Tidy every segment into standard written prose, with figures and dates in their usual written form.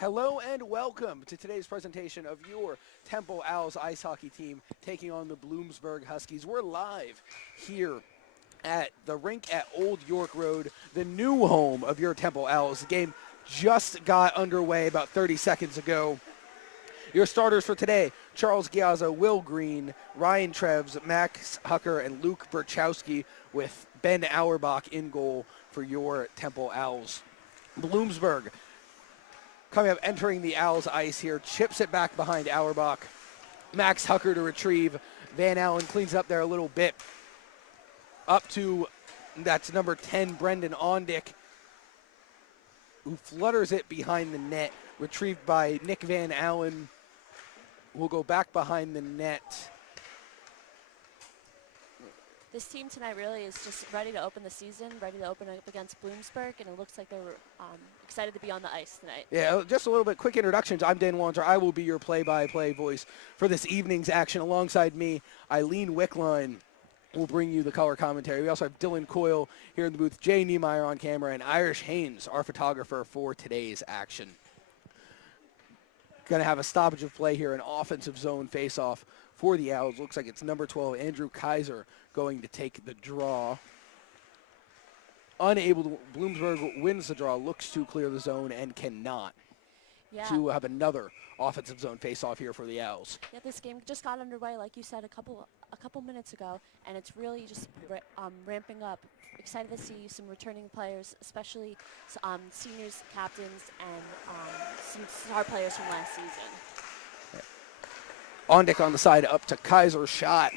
Hello and welcome to today's presentation of your Temple Owls ice hockey team taking on the Bloomsburg Huskies. We're live here at the rink at Old York Road, the new home of your Temple Owls. The game just got underway about 30 seconds ago. Your starters for today: Charles Giazza, Will Green, Ryan Treves, Max Hucker, and Luke Berchowski, with Ben Auerbach in goal for your Temple Owls. Bloomsburg coming up, entering the Owls ice here, chips it back behind Auerbach. Max Hucker to retrieve. Van Alen cleans up there a little bit. Up to, that's number 10, Brendan Ondick, who flutters it behind the net. Retrieved by Nick Van Alen. Will go back behind the net. This team tonight really is just ready to open the season, ready to open up against Bloomsburg, and it looks like they're excited to be on the ice tonight. Yeah, just a little bit quick introductions. I'm Dan Walter. I will be your play-by-play voice for this evening's action. Alongside me, Eileen Wickline will bring you the color commentary. We also have Dylan Coyle here in the booth, Jay Niemeyer on camera, and Irish Haynes, our photographer for today's action. Going to have a stoppage of play here, an offensive zone face-off for the Owls. Looks like it's number 12, Andrew Kaiser, going to take the draw. Unable to, Bloomsburg wins the draw, looks to clear the zone and cannot. Yeah. To have another offensive zone face-off here for the Owls. Yeah, this game just got underway, like you said, a couple minutes ago, and it's really just ramping up. Excited to see some returning players, especially seniors, captains, and some star players from last season. Ondick on the side, up to Kaiser, shot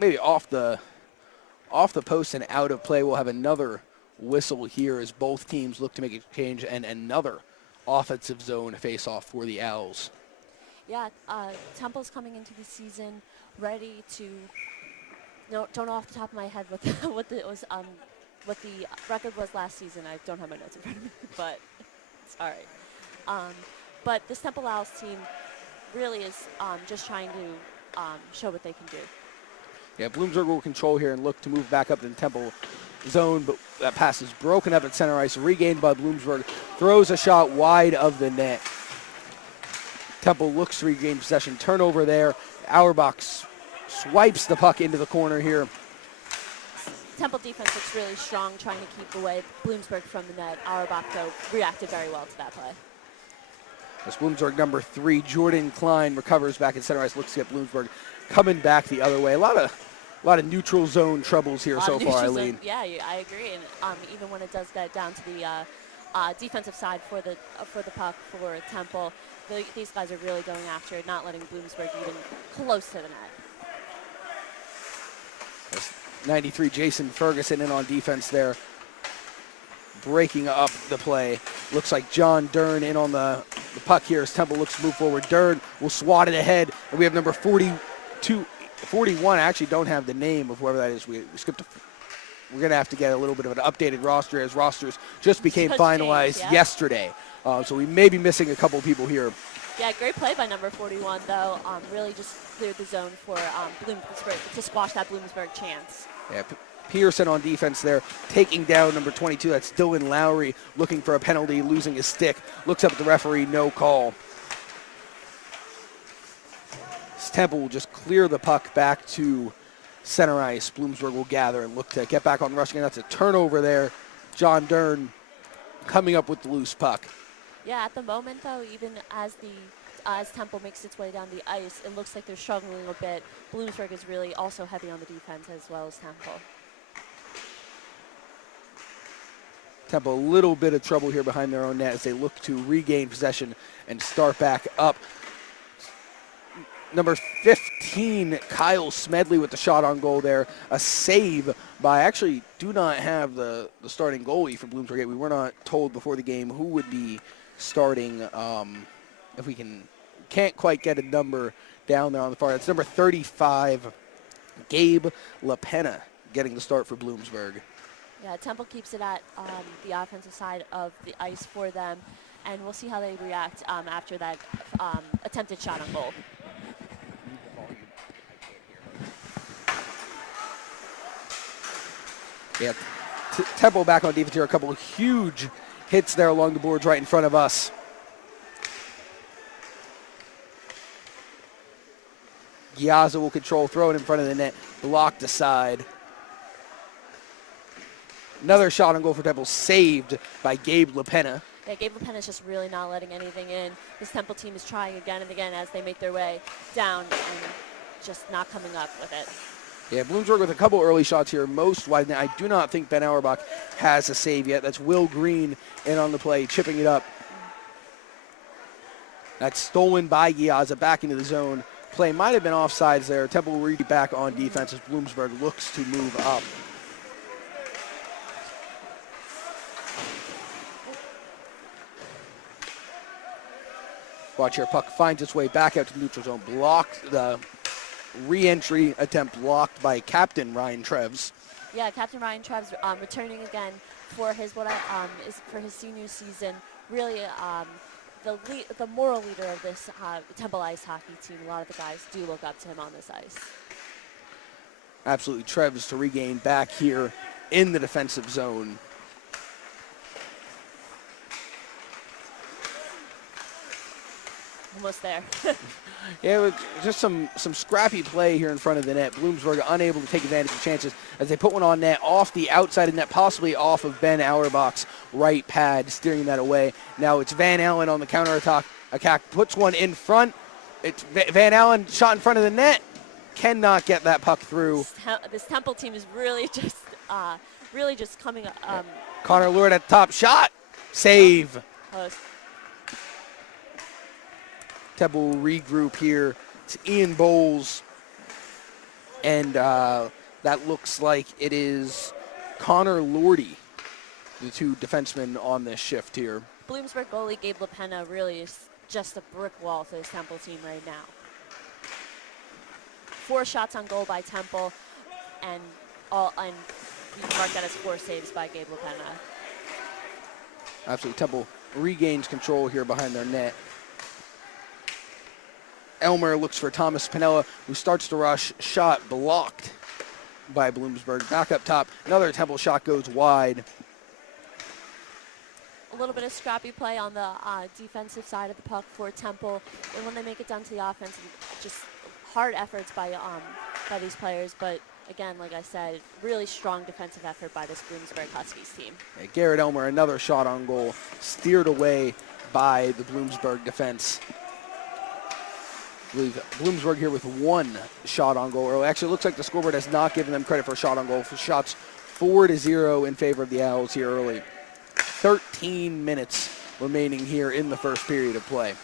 maybe off the post and out of play. We'll have another whistle here as both teams look to make a change, and another offensive zone face-off for the Owls. Yeah, Temple's coming into the season ready to. No, don't know off the top of my head what what the record was last season. I don't have my notes in front of me, but it's all right. But this Temple Owls team really is just trying to show what they can do. Yeah, Bloomsburg will control here and look to move back up in the Temple zone, but that pass is broken up at center ice, regained by Bloomsburg, throws a shot wide of the net. Temple looks to regain possession, turnover there. Auerbach swipes the puck into the corner here. Temple defense looks really strong, trying to keep away Bloomsburg from the net. Auerbach, though, reacted very well to that play. As Bloomsburg number 3, Jordan Klein, recovers back in center ice, looks to get Bloomsburg coming back the other way. A lot of neutral zone troubles here so far, Eileen. Yeah, I agree. And even when it does get down to the defensive side for the puck for Temple, these guys are really going after it, not letting Bloomsburg even close to the net. 93, Jason Ferguson in on defense there, breaking up the play. Looks like John Dern in on the puck here as Temple looks to move forward. Dern will swat it ahead, and we have number 41. I actually don't have the name of whoever that is. We skipped we're going to have to get a little bit of an updated roster, as rosters just became finalized yesterday. So we may be missing a couple people here. Yeah, great play by number 41, though. Really just cleared the zone for Bloomsburg to squash that Bloomsburg chance. Yeah, Pearson on defense there, taking down number 22. That's Dylan Lowry, looking for a penalty, losing his stick. Looks up at the referee, no call. Temple will just clear the puck back to center ice. Bloomsburg will gather and look to get back on the rush again. That's a turnover there. John Dern coming up with the loose puck. Yeah, at the moment, though, even as Temple makes its way down the ice, it looks like they're struggling a bit. Bloomsburg is really also heavy on the defense as well as Temple. Temple a little bit of trouble here behind their own net as they look to regain possession and start back up. Number 15, Kyle Smedley with the shot on goal there. A save by, actually do not have the starting goalie for Bloomsburg. We were not told before the game who would be starting. If we can't quite get a number down there on the far. It's number 35, Gabe LaPena, getting the start for Bloomsburg. Yeah, Temple keeps it at the offensive side of the ice for them, and we'll see how they react after that attempted shot on goal. Yeah, Temple back on defense here. A couple of huge hits there along the boards right in front of us. Giazza will control, throw it in front of the net, blocked aside. Another shot on goal for Temple, saved by Gabe LaPena. Yeah, Gabe LaPena is just really not letting anything in. This Temple team is trying again and again as they make their way down and just not coming up with it. Yeah, Bloomsburg with a couple early shots here, most wide net. I do not think Ben Auerbach has a save yet. That's Will Green in on the play, chipping it up. That's stolen by Giazza, back into the zone. Play might have been offsides there. Temple will read back on defense as Bloomsburg looks to move up. Watch here, puck finds its way back out to the neutral zone. Blocked, the re-entry attempt blocked by Captain Ryan Treves. Yeah, Captain Ryan Treves returning again for his for his senior season. Really, the moral leader of this Temple ice hockey team. A lot of the guys do look up to him on this ice. Absolutely, Treves to regain back here in the defensive zone. Almost there. Yeah, it was just some scrappy play here in front of the net. Bloomsburg unable to take advantage of chances as they put one on net off the outside of net, possibly off of Ben Auerbach's right pad, steering that away. Now it's Van Alen on the counterattack. Puts one in front. It's Van Alen shot in front of the net. Cannot get that puck through. This Temple team is really just coming. Connor lured at the top shot. Save. Close. Temple will regroup here. It's Ian Bowles. And that looks like it is Connor Lordy, the two defensemen on this shift here. Bloomsburg goalie Gabe LaPena really is just a brick wall for this Temple team right now. 4 shots on goal by Temple, and you can mark that as 4 saves by Gabe LaPena. Absolutely, Temple regains control here behind their net. Elmer looks for Thomas Pinella, who starts to rush. Shot blocked by Bloomsburg. Back up top. Another Temple shot goes wide. A little bit of scrappy play on the defensive side of the puck for Temple. And when they make it down to the offense, just hard efforts by these players. But again, like I said, really strong defensive effort by this Bloomsburg Huskies team. Hey, Garrett Elmer, another shot on goal. Steered away by the Bloomsburg defense. I believe Bloomsburg here with 1 shot on goal. Actually, it looks like the scoreboard has not given them credit for a shot on goal. For shots 4-0 in favor of the Owls here early. 13 minutes remaining here in the first period of play.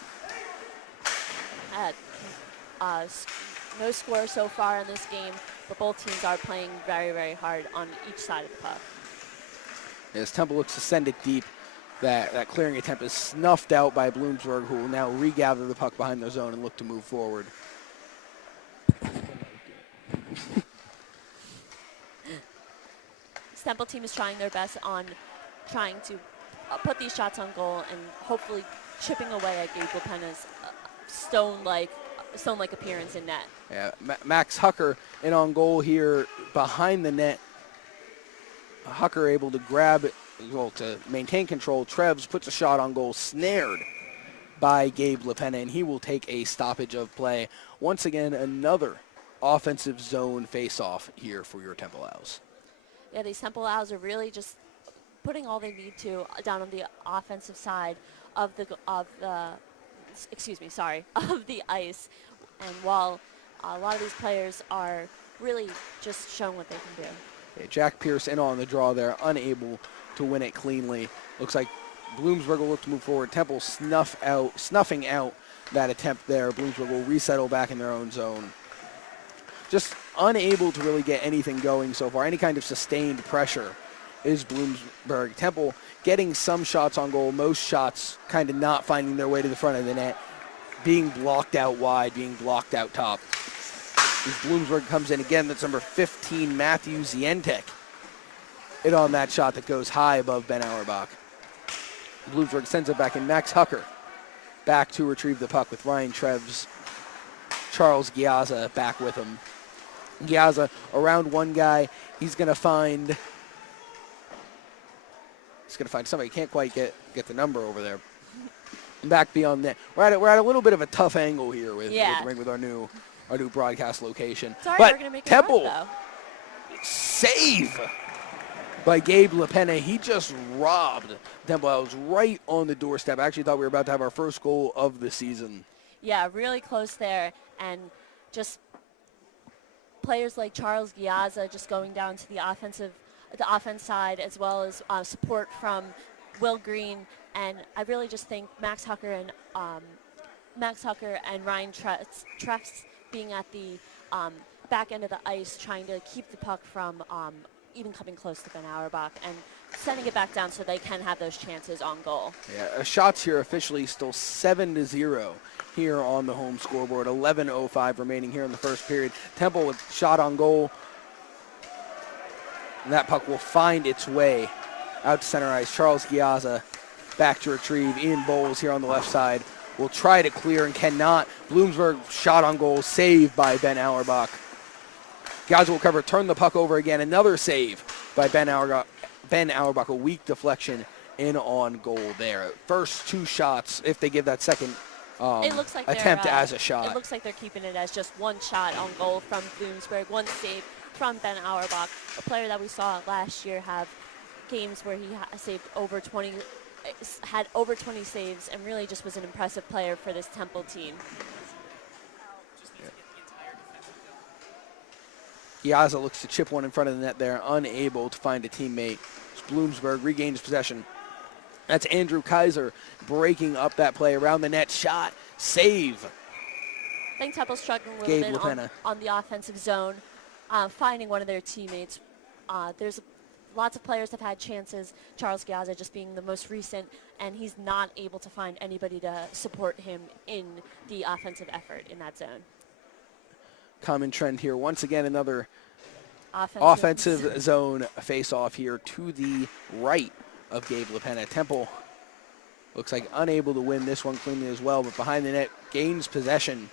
No score so far in this game, but both teams are playing very, very hard on each side of the puck. As Temple looks to send it deep, that clearing attempt is snuffed out by Bloomsburg, who will now regather the puck behind their zone and look to move forward. This Temple team is trying their best on trying to put these shots on goal and hopefully chipping away at Gabe LaPena's stone-like appearance in net. Yeah, Max Hucker in on goal here behind the net. Hucker able to grab it, to maintain control. Treves puts a shot on goal, snared by Gabe LaPena, and he will take a stoppage of play. Once again, another offensive zone face-off here for your Temple Owls. Yeah, these Temple Owls are really just putting all they need to down on the offensive side of the ice. And while a lot of these players are really just showing what they can do. Yeah, Jack Pierce in on the draw there, unable to win it cleanly. Looks like Bloomsburg will look to move forward. Temple snuffing out that attempt there. Bloomsburg will resettle back in their own zone. Just unable to really get anything going so far. Any kind of sustained pressure is Bloomsburg. Temple getting some shots on goal, most shots kind of not finding their way to the front of the net, being blocked out wide, being blocked out top. As Bloomsburg comes in again, that's number 15, Matthew Zientek. It on that shot that goes high above Ben Auerbach. Bloomsburg sends it back in. Max Hucker back to retrieve the puck with Ryan Treves. Charles Giazza back with him. Giazza around one guy. He's going to find somebody. Can't quite get the number over there. Back beyond that. We're at a little bit of a tough angle here with our our new broadcast location. Sorry, but we're going to make Temple it run, save by Gabe LaPena. He just robbed Temple Owls right on the doorstep. I actually thought we were about to have our first goal of the season. Yeah, really close there, and just players like Charles Giazza just going down to the offense side, as well as support from Will Green, and I really just think Max Hucker and Ryan Treffs being at the back end of the ice, trying to keep the puck from even coming close to Ben Auerbach and sending it back down so they can have those chances on goal. Yeah, shots here officially still 7-0 here on the home scoreboard. 11:05 remaining here in the first period. Temple with shot on goal. And that puck will find its way out to center ice. Charles Giazza back to retrieve. Ian Bowles here on the left side will try to clear and cannot. Bloomsburg shot on goal, saved by Ben Auerbach. Giazza will cover, turn the puck over again. Another save by Ben Auerbach. Ben Auerbach, a weak deflection in on goal there. First two shots, if they give that second it looks like attempt as a shot. It looks like they're keeping it as just one shot on goal from Bloomsburg, one save from Ben Auerbach, a player that we saw last year have games where he had over 20 saves, and really just was an impressive player for this Temple team. Giazza looks to chip one in front of the net there, unable to find a teammate. Bloomsburg regains possession. That's Andrew Kaiser breaking up that play around the net. Shot, save. I think Temple's struggling a little bit on the offensive zone, finding one of their teammates. There's lots of players have had chances, Charles Giazza just being the most recent, and he's not able to find anybody to support him in the offensive effort in that zone. Common trend here. Once again, another offensive zone face-off here to the right of Gabe LaPena. Temple looks like unable to win this one cleanly as well, but behind the net gains possession.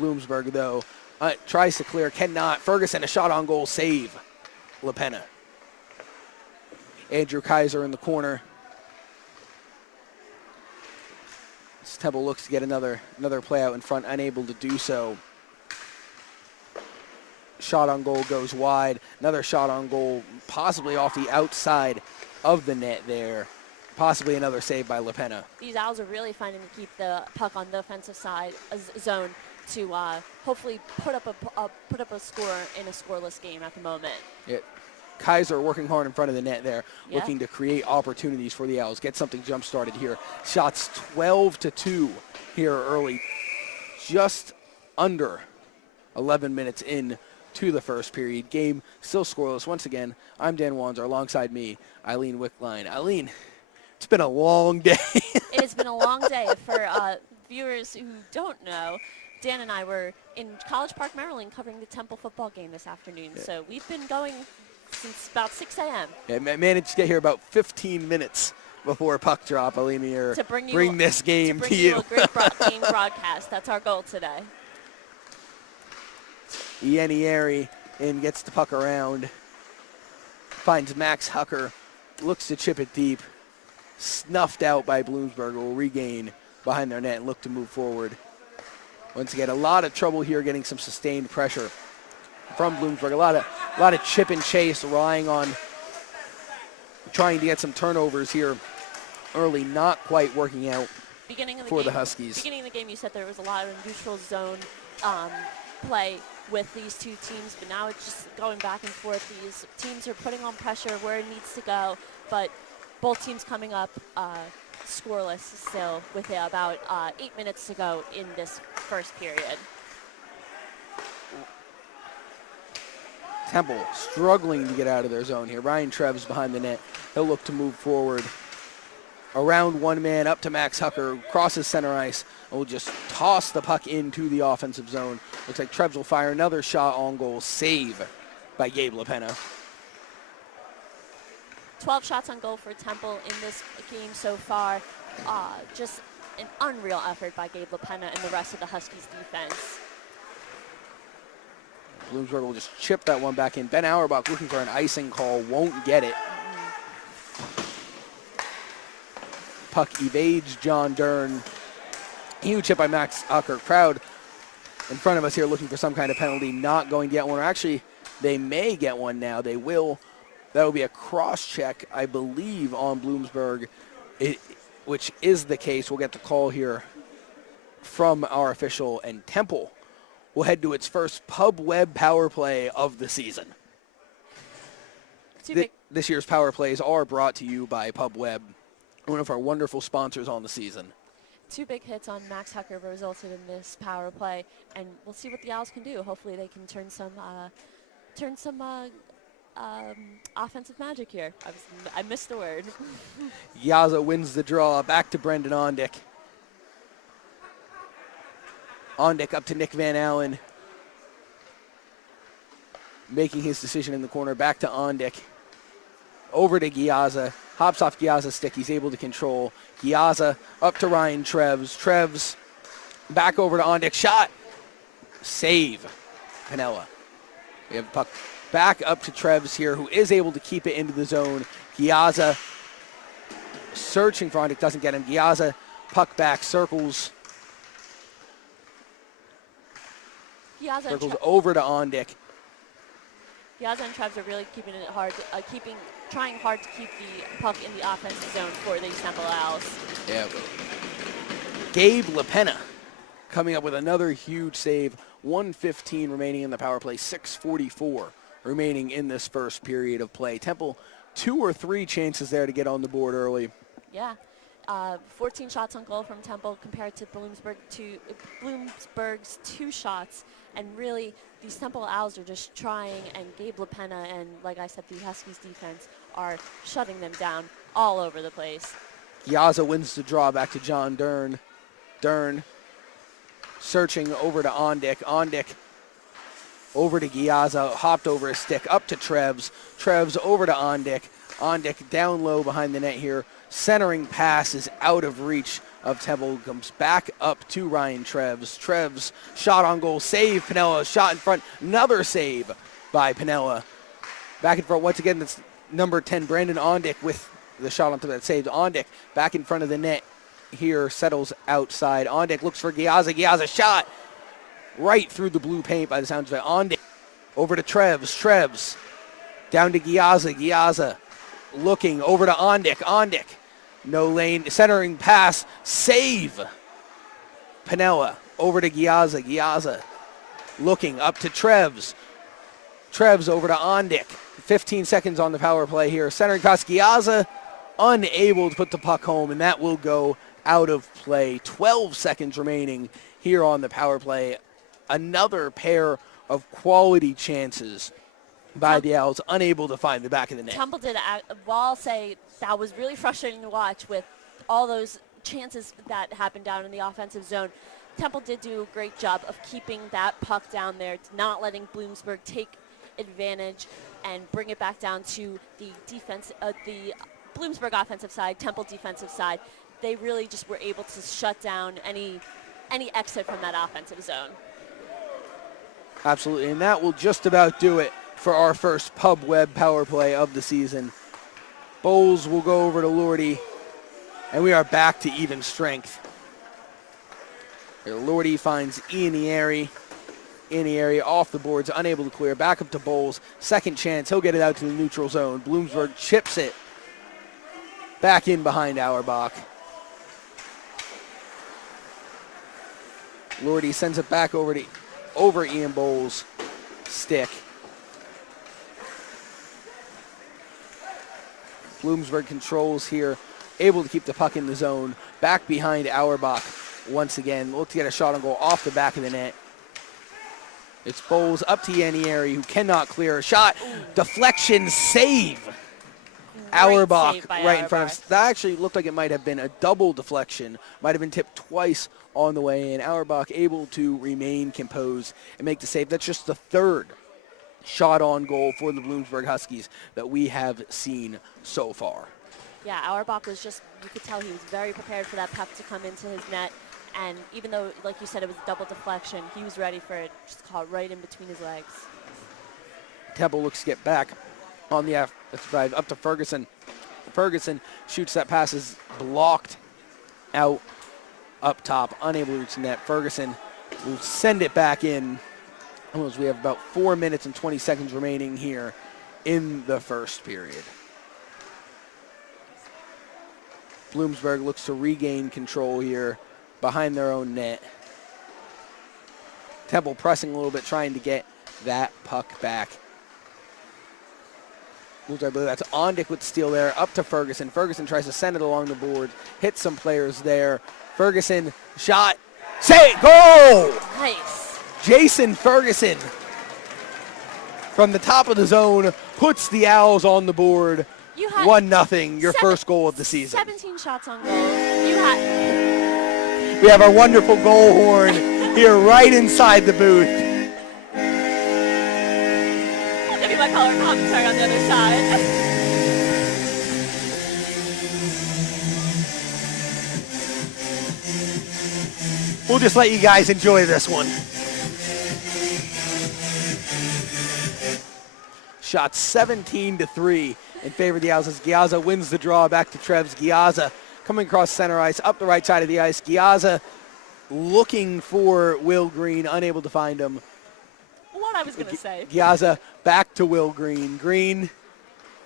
Bloomsburg, though, tries to clear, cannot. Ferguson, a shot on goal, save LaPena. Andrew Kaiser in the corner. Temple looks to get another play out in front, unable to do so. Shot on goal goes wide. Another shot on goal, possibly off the outside of the net there. Possibly another save by LaPena. These Owls are really finding to keep the puck on the offensive side zone to hopefully put up a score in a scoreless game at the moment. Yeah. Kaiser working hard in front of the net there, looking to create opportunities for the Owls. Get something jump-started here. Shots 12-2 here early. Just under 11 minutes in to the first period. Game still scoreless. Once again, I'm Dan Wanzer. Alongside me, Alen Wickline. Alen, it's been a long day. It has been a long day. For viewers who don't know, Dan and I were in College Park, Maryland, covering the Temple football game this afternoon. Yeah. So we've been going since about 6 a.m. Yeah, managed to get here about 15 minutes before puck drop. Alen here to bring this game to you. A great game broadcast. That's our goal today. Ianieri in, gets the puck around, finds Max Hucker, looks to chip it deep, snuffed out by Bloomsburg, will regain behind their net and look to move forward. Once again, a lot of trouble here getting some sustained pressure from Bloomsburg. A lot of chip and chase, relying on trying to get some turnovers here early, not quite working out for the Huskies. Beginning of the game, you said there was a lot of neutral zone play with these two teams, but now it's just going back and forth. These teams are putting on pressure where it needs to go, but both teams coming up scoreless still with about 8 minutes to go in this first period. Temple struggling to get out of their zone here. Ryan Trevs behind the net. He'll look to move forward. Around one man, up to Max Hucker, crosses center ice, and will just toss the puck into the offensive zone. Looks like Trevs will fire another shot on goal, save by Gabe LaPena. 12 shots on goal for Temple in this game so far. Just an unreal effort by Gabe LaPena and the rest of the Huskies defense. Bloomsburg will just chip that one back in. Ben Auerbach looking for an icing call, won't get it. Puck evades John Dern. Huge hit by Max Ucker. Crowd in front of us here looking for some kind of penalty, not going to get one. Or actually, they may get one now. They will. That will be a cross-check, I believe, on Bloomsburg, which is the case. We'll get the call here from our official, and Temple will head to its first pub web power play of the season. This year's power plays are brought to you by Pub Web, one of our wonderful sponsors on the season. 2 big hits on Max Hucker resulted in this power play, and we'll see what the Owls can do. Hopefully they can turn some offensive magic here. I missed the word. Yaza wins the draw. Back to Brendan Ondick. Ondick up to Nick Van Allen. Making his decision in the corner. Back to Ondick. Over to Giaza. Hops off Giaza's stick. He's able to control. Giaza up to Ryan Treves. Treves back over to Ondick. Shot. Save. Pinella. We have puck back up to Treves here, who is able to keep it into the zone. Giaza searching for Ondick. Doesn't get him. Giaza puck back. Circles over to Ondick. Giaza and Treves are really keeping it hard, trying hard to keep the puck in the offensive zone for the Temple Owls. Yeah. Gabe LaPena coming up with another huge save. 1:15 remaining in the power play. 6:44 remaining in this first period of play. Temple, 2 or 3 chances there to get on the board early. Yeah. 14 shots on goal from Temple compared to Bloomsburg's 2 shots. And really, these Temple Owls are just trying, and Gabe LaPena and, like I said, the Huskies defense are shutting them down all over the place. Giaza wins the draw back to John Dern. Dern searching over to Ondick. Ondick over to Giaza, hopped over his stick, up to Treves. Treves over to Ondick. Ondick down low behind the net here. Centering pass is out of reach of Temple, comes back up to Ryan Treves. Treves, shot on goal, save. Pinella, shot in front, another save by Pinella. Back in front once again, that's number 10, Brandon Ondick with the shot on top that saved. Ondick back in front of the net here, settles outside. Ondick looks for Giaza. Giaza shot right through the blue paint by the sounds of it. Ondick over to Treves. Treves down to Giaza. Giaza looking over to Ondick. Ondick. No lane, centering pass, save. Pinella over to Giaza. Giaza looking up to Treves. Treves over to Ondick. 15 seconds on the power play here. Centering pass, Giaza unable to put the puck home, and that will go out of play. 12 seconds remaining here on the power play. Another pair of quality chances by the Owls, unable to find the back of the net. Temple did, I'll say, that was really frustrating to watch with all those chances that happened down in the offensive zone. Temple did do a great job of keeping that puck down there, not letting Bloomsburg take advantage and bring it back down to the defense, the Bloomsburg offensive side, Temple defensive side. They really just were able to shut down any exit from that offensive zone. Absolutely, and that will just about do it for our first Pub Web power play of the season. Bowles will go over to Lordy, and we are back to even strength. Here, Lordy finds Ianieri. Ianieri off the boards, unable to clear. Back up to Bowles. Second chance, he'll get it out to the neutral zone. Bloomsburg chips it back in behind Auerbach. Lordy sends it back over Ian Bowles' stick. Bloomsburg controls here, able to keep the puck in the zone. Back behind Auerbach once again. Look to get a shot on goal off the back of the net. It's Bowles up to Ianieri, who cannot clear a shot. Deflection, save. Auerbach save right in front of us. That actually looked like it might have been a double deflection. Might have been tipped twice on the way in. Auerbach able to remain composed and make the save. That's just the third shot on goal for the Bloomsburg Huskies that we have seen so far. Yeah, Auerbach was just, you could tell he was very prepared for that puck to come into his net. And even though, like you said, it was a double deflection, he was ready for it, just caught right in between his legs. Temple looks to get back on the drive up to Ferguson. Ferguson shoots that pass, is blocked out up top, unable to reach the net. Ferguson will send it back in. Almost, we have about 4 minutes and 20 seconds remaining here in the first period. Bloomsburg looks to regain control here behind their own net. Temple pressing a little bit, trying to get that puck back. I believe that's Ondick with the steal there, up to Ferguson. Ferguson tries to send it along the board, hits some players there. Ferguson, shot, save, goal! Nice. Jason Ferguson from the top of the zone puts the Owls on the board. 1-0, your first goal of the season. 17 shots on goal. You had. We have our wonderful goal horn here right inside the booth. I'll give you my color commentary on the other side. We'll just let you guys enjoy this one. Shot 17-3 in favor of the Owls as Giazza wins the draw back to Trevs. Giazza coming across center ice, up the right side of the ice. Giazza looking for Will Green, unable to find him. What I was going to say. Giazza back to Will Green. Green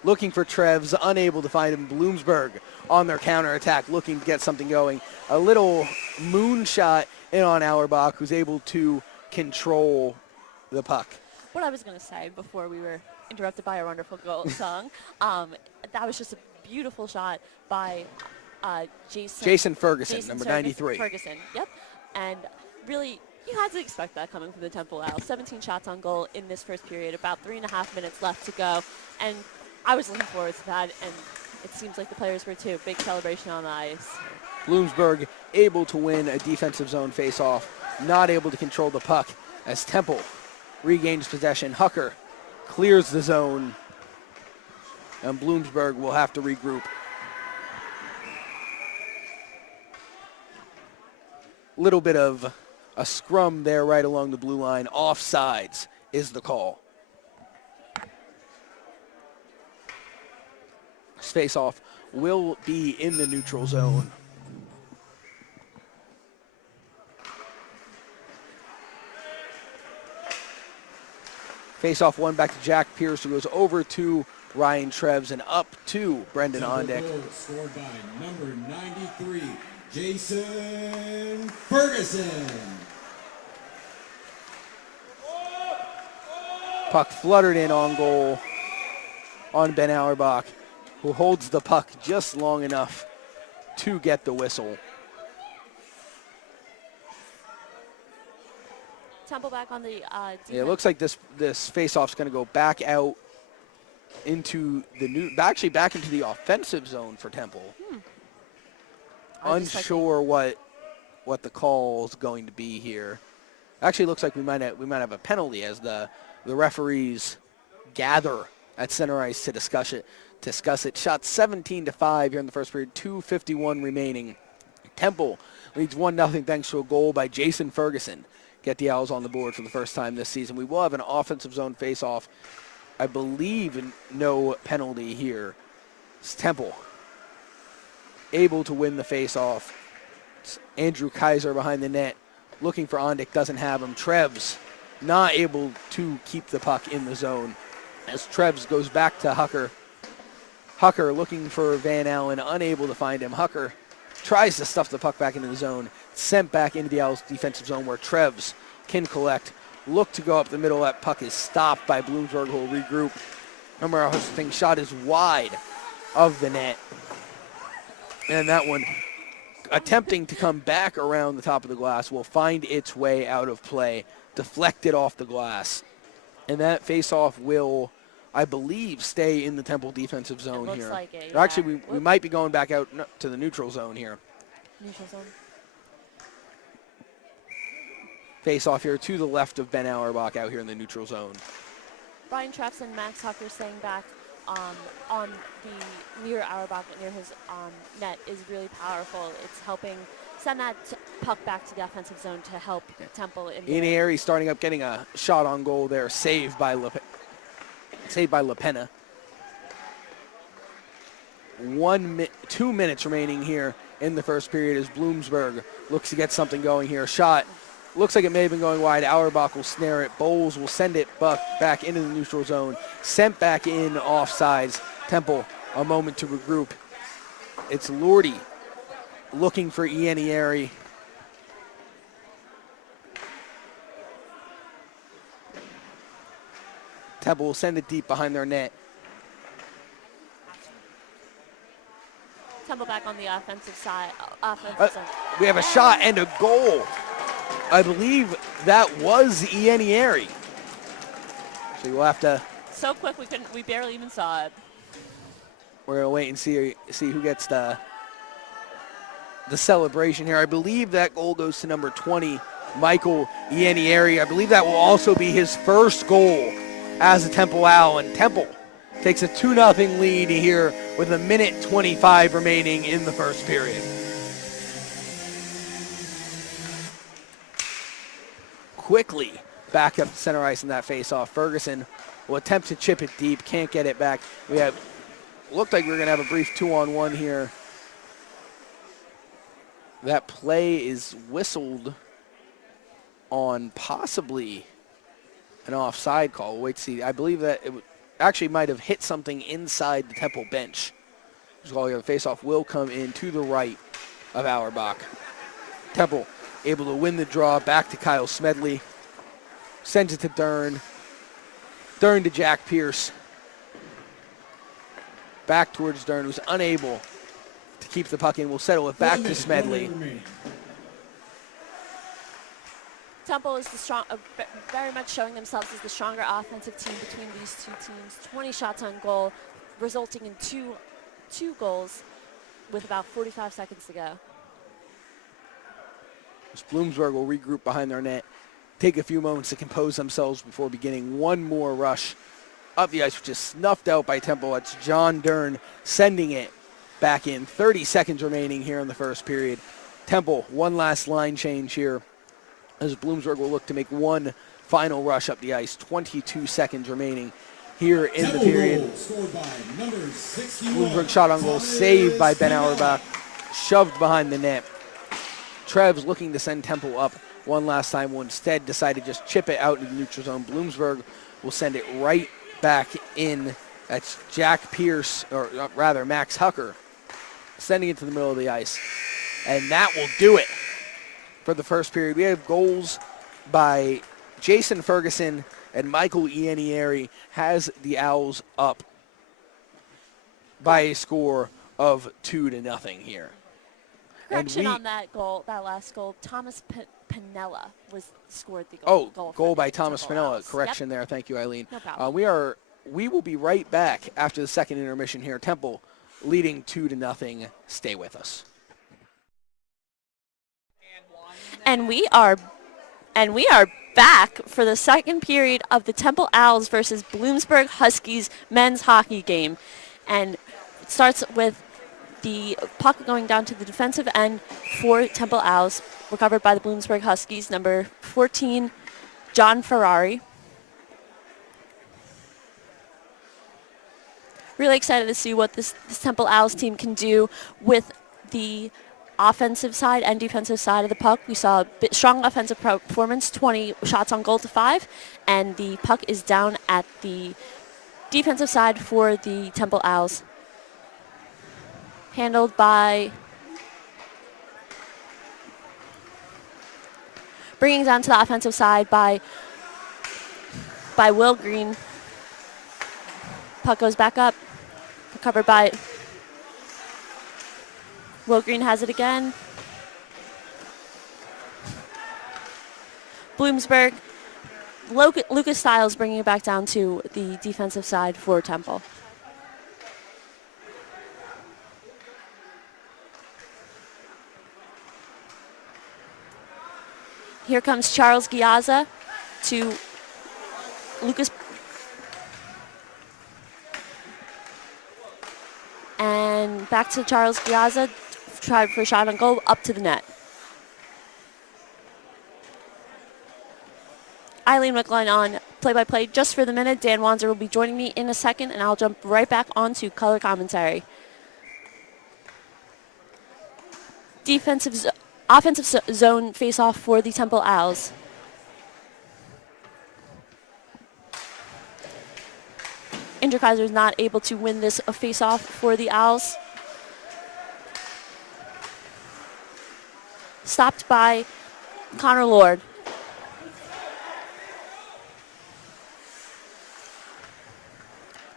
looking for Trevs, unable to find him. Bloomsburg on their counterattack, looking to get something going. A little moonshot in on Auerbach, who's able to control the puck. What I was going to say before we were interrupted by our wonderful goal song, that was just a beautiful shot by Jason Ferguson, number 93. Ferguson, yep. And really, you had to expect that coming from the Temple Owls. 17 shots on goal in this first period, about 3.5 minutes left to go. And I was looking forward to that, and it seems like the players were too. Big celebration on the ice. Bloomsburg able to win a defensive zone face-off, not able to control the puck as Temple regains possession. Hucker clears the zone, and Bloomsburg will have to regroup. Little bit of a scrum there right along the blue line. Offsides is the call. This face-off will be in the neutral zone. Face-off one back to Jack Pierce, who goes over to Ryan Trevs and up to Brendan Ondick. Scored by number 93, Jason Ferguson. Puck fluttered in on goal on Ben Auerbach, who holds the puck just long enough to get the whistle. Temple back on the defense. Yeah, it looks like this face-off's going to go back out into the actually back into the offensive zone for Temple. Unsure what the call is going to be here. Actually, looks like we might have a penalty as the referees gather at center ice to discuss it. Shot 17-5 here in the first period. 2:51 remaining. Temple leads 1-0 thanks to a goal by Jason Ferguson. Get the Owls on the board for the first time this season. We will have an offensive zone face-off. I believe no penalty here. It's Temple able to win the face-off. It's Andrew Kaiser behind the net, looking for Ondick, doesn't have him. Trevs not able to keep the puck in the zone as Trevs goes back to Hucker. Hucker looking for Van Alen, unable to find him. Hucker tries to stuff the puck back into the zone, sent back into the Owls' defensive zone where Trevs can collect. Look to go up the middle. That puck is stopped by Bloomsburg, who will regroup. Remember, our thing shot is wide of the net. And that one, attempting to come back around the top of the glass, will find its way out of play, deflected off the glass. And that face-off will, I believe, stay in the Temple defensive zone looks here. like it, Actually, we might be going back out to the neutral zone here. Neutral zone. Face-off here to the left of Ben Auerbach out here in the neutral zone. Brian Trevs and Max Hucker staying back on the near Auerbach, near his net, is really powerful. It's helping send that puck back to the offensive zone to help Temple in the air. He's starting up, getting a shot on goal there, saved by LaPena. 2 minutes remaining here in the first period as Bloomsburg looks to get something going here. Shot Looks like it may have been going wide. Auerbach will snare it. Bowles will send it back into the neutral zone. Sent back in offsides. Temple, a moment to regroup. It's Lordy looking for Ianieri. Temple will send it deep behind their net. Temple back on the offensive side. We have a shot and a goal. I believe that was Ianieri. So we'll have to. So quick we barely even saw it. We're gonna wait and see who gets the celebration here. I believe that goal goes to number 20, Michael Ianieri. I believe that will also be his first goal as a Temple Owl, and Temple takes a 2-0 lead here with 1:25 remaining in the first period. Quickly back up to center ice in that face-off. Ferguson will attempt to chip it deep, can't get it back. Looked like we were going to have a brief 2-on-1 here. That play is whistled on possibly an offside call. We'll wait to see. I believe that it actually might have hit something inside the Temple bench. The face-off will come in to the right of Auerbach. Temple able to win the draw, back to Kyle Smedley. Sends it to Dern. Dern to Jack Pierce. Back towards Dern, who's unable to keep the puck in. We'll settle it back to Smedley. Temple is very much showing themselves as the stronger offensive team between these two teams. 20 shots on goal, resulting in two goals with about 45 seconds to go. Bloomsburg will regroup behind their net, take a few moments to compose themselves before beginning one more rush up the ice, which is snuffed out by Temple. It's John Dern sending it back in. 30 seconds remaining here in the first period. Temple, one last line change here as Bloomsburg will look to make one final rush up the ice. 22 seconds remaining here in the period. Bloomsburg shot on goal, saved by Ben Auerbach, shoved behind the net. Trev's looking to send Temple up one last time, will instead decide to just chip it out into the neutral zone. Bloomsburg will send it right back in. That's Jack Pierce, or rather Max Hucker, sending it to the middle of the ice. And that will do it for the first period. We have goals by Jason Ferguson and Michael Ianieri, has the Owls up by a score of 2-0 here. Correction on that goal, that last goal. Thomas Pinella scored the goal. Goal by Thomas Pinella. Correction there. Thank you, Eileen. No problem. We will be right back after the second intermission here. Temple leading 2-0. Stay with us. And we are back for the second period of the Temple Owls versus Bloomsburg Huskies men's hockey game. And it starts with the puck going down to the defensive end for Temple Owls, recovered by the Bloomsburg Huskies, number 14, John Ferrari. Really excited to see what this Temple Owls team can do with the offensive side and defensive side of the puck. We saw a strong offensive performance, 20 shots on goal to 5, and the puck is down at the defensive side for the Temple Owls. Handled by, bringing down to the offensive side by Will Green. Puck goes back up, recovered by Will Green, has it again. Bloomsburg, Lucas Stiles bringing it back down to the defensive side for Temple. Here comes Charles Giazza to Lucas. And back to Charles Giazza, tried for a shot on goal, up to the net. Eileen Wickline on play-by-play just for the minute. Dan Wanzer will be joining me in a second, and I'll jump right back onto color commentary. offensive zone face-off for the Temple Owls. Inderkaiser is not able to win this face-off for the Owls. Stopped by Connor Lord.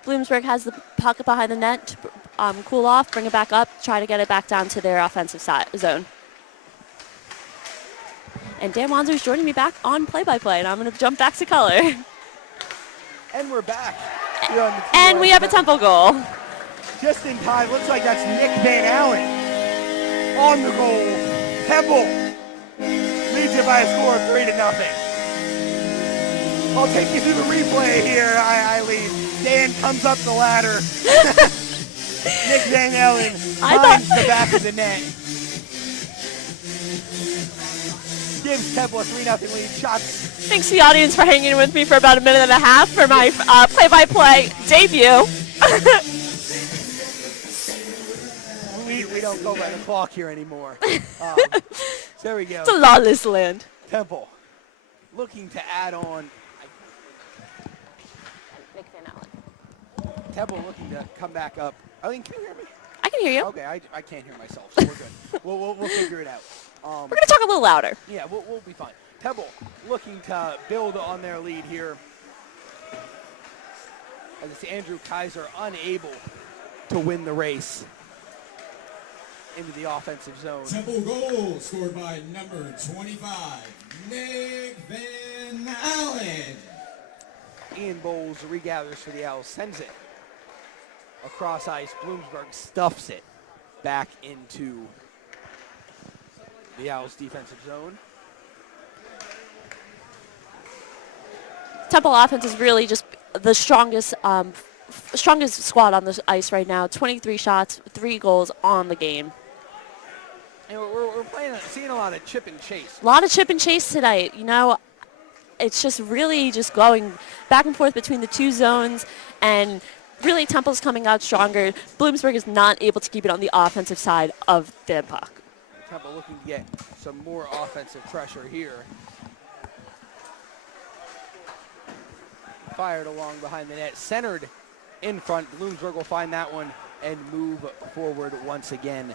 Bloomsburg has the puck behind the net to cool off, bring it back up, try to get it back down to their offensive zone. And Dan Wanzer is joining me back on play-by-play, and I'm going to jump back to color. And we're back. Here on the And we have a Temple goal. Just in time. Looks like that's Nick Van Allen on the goal. Temple leads it by a score of 3-0. I'll take you through the replay here, Eileen. Dan comes up the ladder. Nick Van Allen finds the back of the net. Gives Temple a 3-0 lead. Shots. Thanks to the audience for hanging with me for about a minute and a half for my play-by-play debut. We don't go by the clock here anymore. So there we go. It's a lawless land. Temple looking to add on. Nick Van Allen. Temple looking to come back up. Eileen, can you hear me? I can hear you. Okay, I can't hear myself, so we're good. we'll figure it out. We're going to talk a little louder. Yeah, we'll be fine. Temple looking to build on their lead here. As it's Andrew Kaiser unable to win the race into the offensive zone. Temple goal scored by number 25, Nick Van Allen. Ian Bowles regathers for the Owls, sends it across ice. Bloomsburg stuffs it back into the Owls' defensive zone. Temple offense is really just the strongest squad on the ice right now. 23 shots, 3 goals on the game. And we're seeing a lot of chip and chase. A lot of chip and chase tonight. You know, it's just really just going back and forth between the two zones, and really Temple's coming out stronger. Bloomsburg is not able to keep it on the offensive side of the puck. Temple looking to get some more offensive pressure here. Fired along behind the net, centered in front. Bloomsburg will find that one and move forward once again.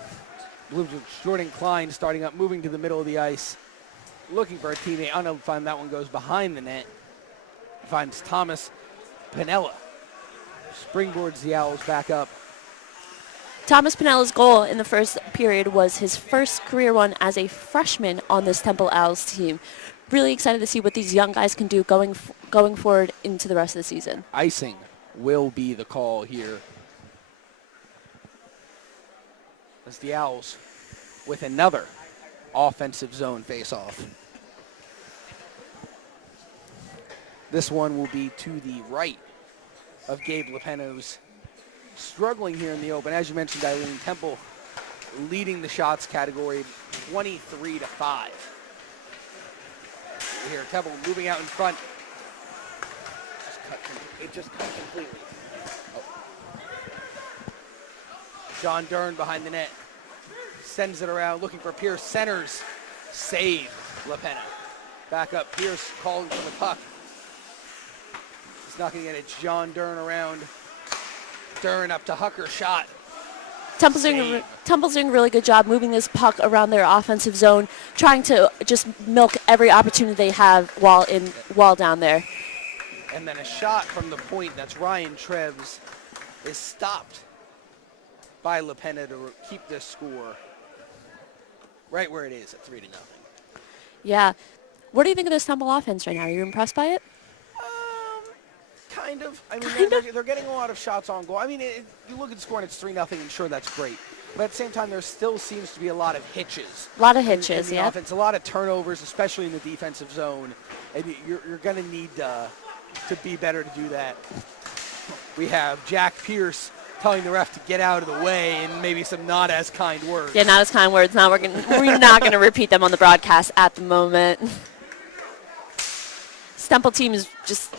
Bloomsburg, Jordan Klein starting up, moving to the middle of the ice, looking for a teammate. Unable to find that one, goes behind the net. Finds Thomas Pinella. Springboards the Owls back up. Thomas Pinella's goal in the first period was his first career one as a freshman on this Temple Owls team. Really excited to see what these young guys can do going forward into the rest of the season. Icing will be the call here. As the Owls with another offensive zone face-off. This one will be to the right of Gabe Lepenos. Struggling here in the open. As you mentioned, Eileen, Temple leading the shots category 23-5. Here, Temple moving out in front. It just cut completely. Oh. John Dern behind the net. Sends it around, looking for Pierce. Centers. Save Lepena. Back up. Pierce calling for the puck. He's not going to get it. It's John Dern around. Dern up to Hucker. Shot. Temple's doing a really good job moving this puck around their offensive zone, trying to just milk every opportunity they have while down there. And then a shot from the point, that's Ryan Treves, is stopped by Lepena to keep this score right where it is at 3-0. Yeah. What do you think of this Temple offense right now? Are you impressed by it? Kind of. I mean, they're getting a lot of shots on goal. I mean, you look at the score and it's 3-0, and sure, that's great. But at the same time, there still seems to be a lot of hitches. A lot of hitches, in the offense, a lot of turnovers, especially in the defensive zone. And you're going to need to be better to do that. We have Jack Pierce telling the ref to get out of the way, and maybe some not as kind words. Yeah, not as kind words. Now we're not going to repeat them on the broadcast at the moment. This Temple team is just,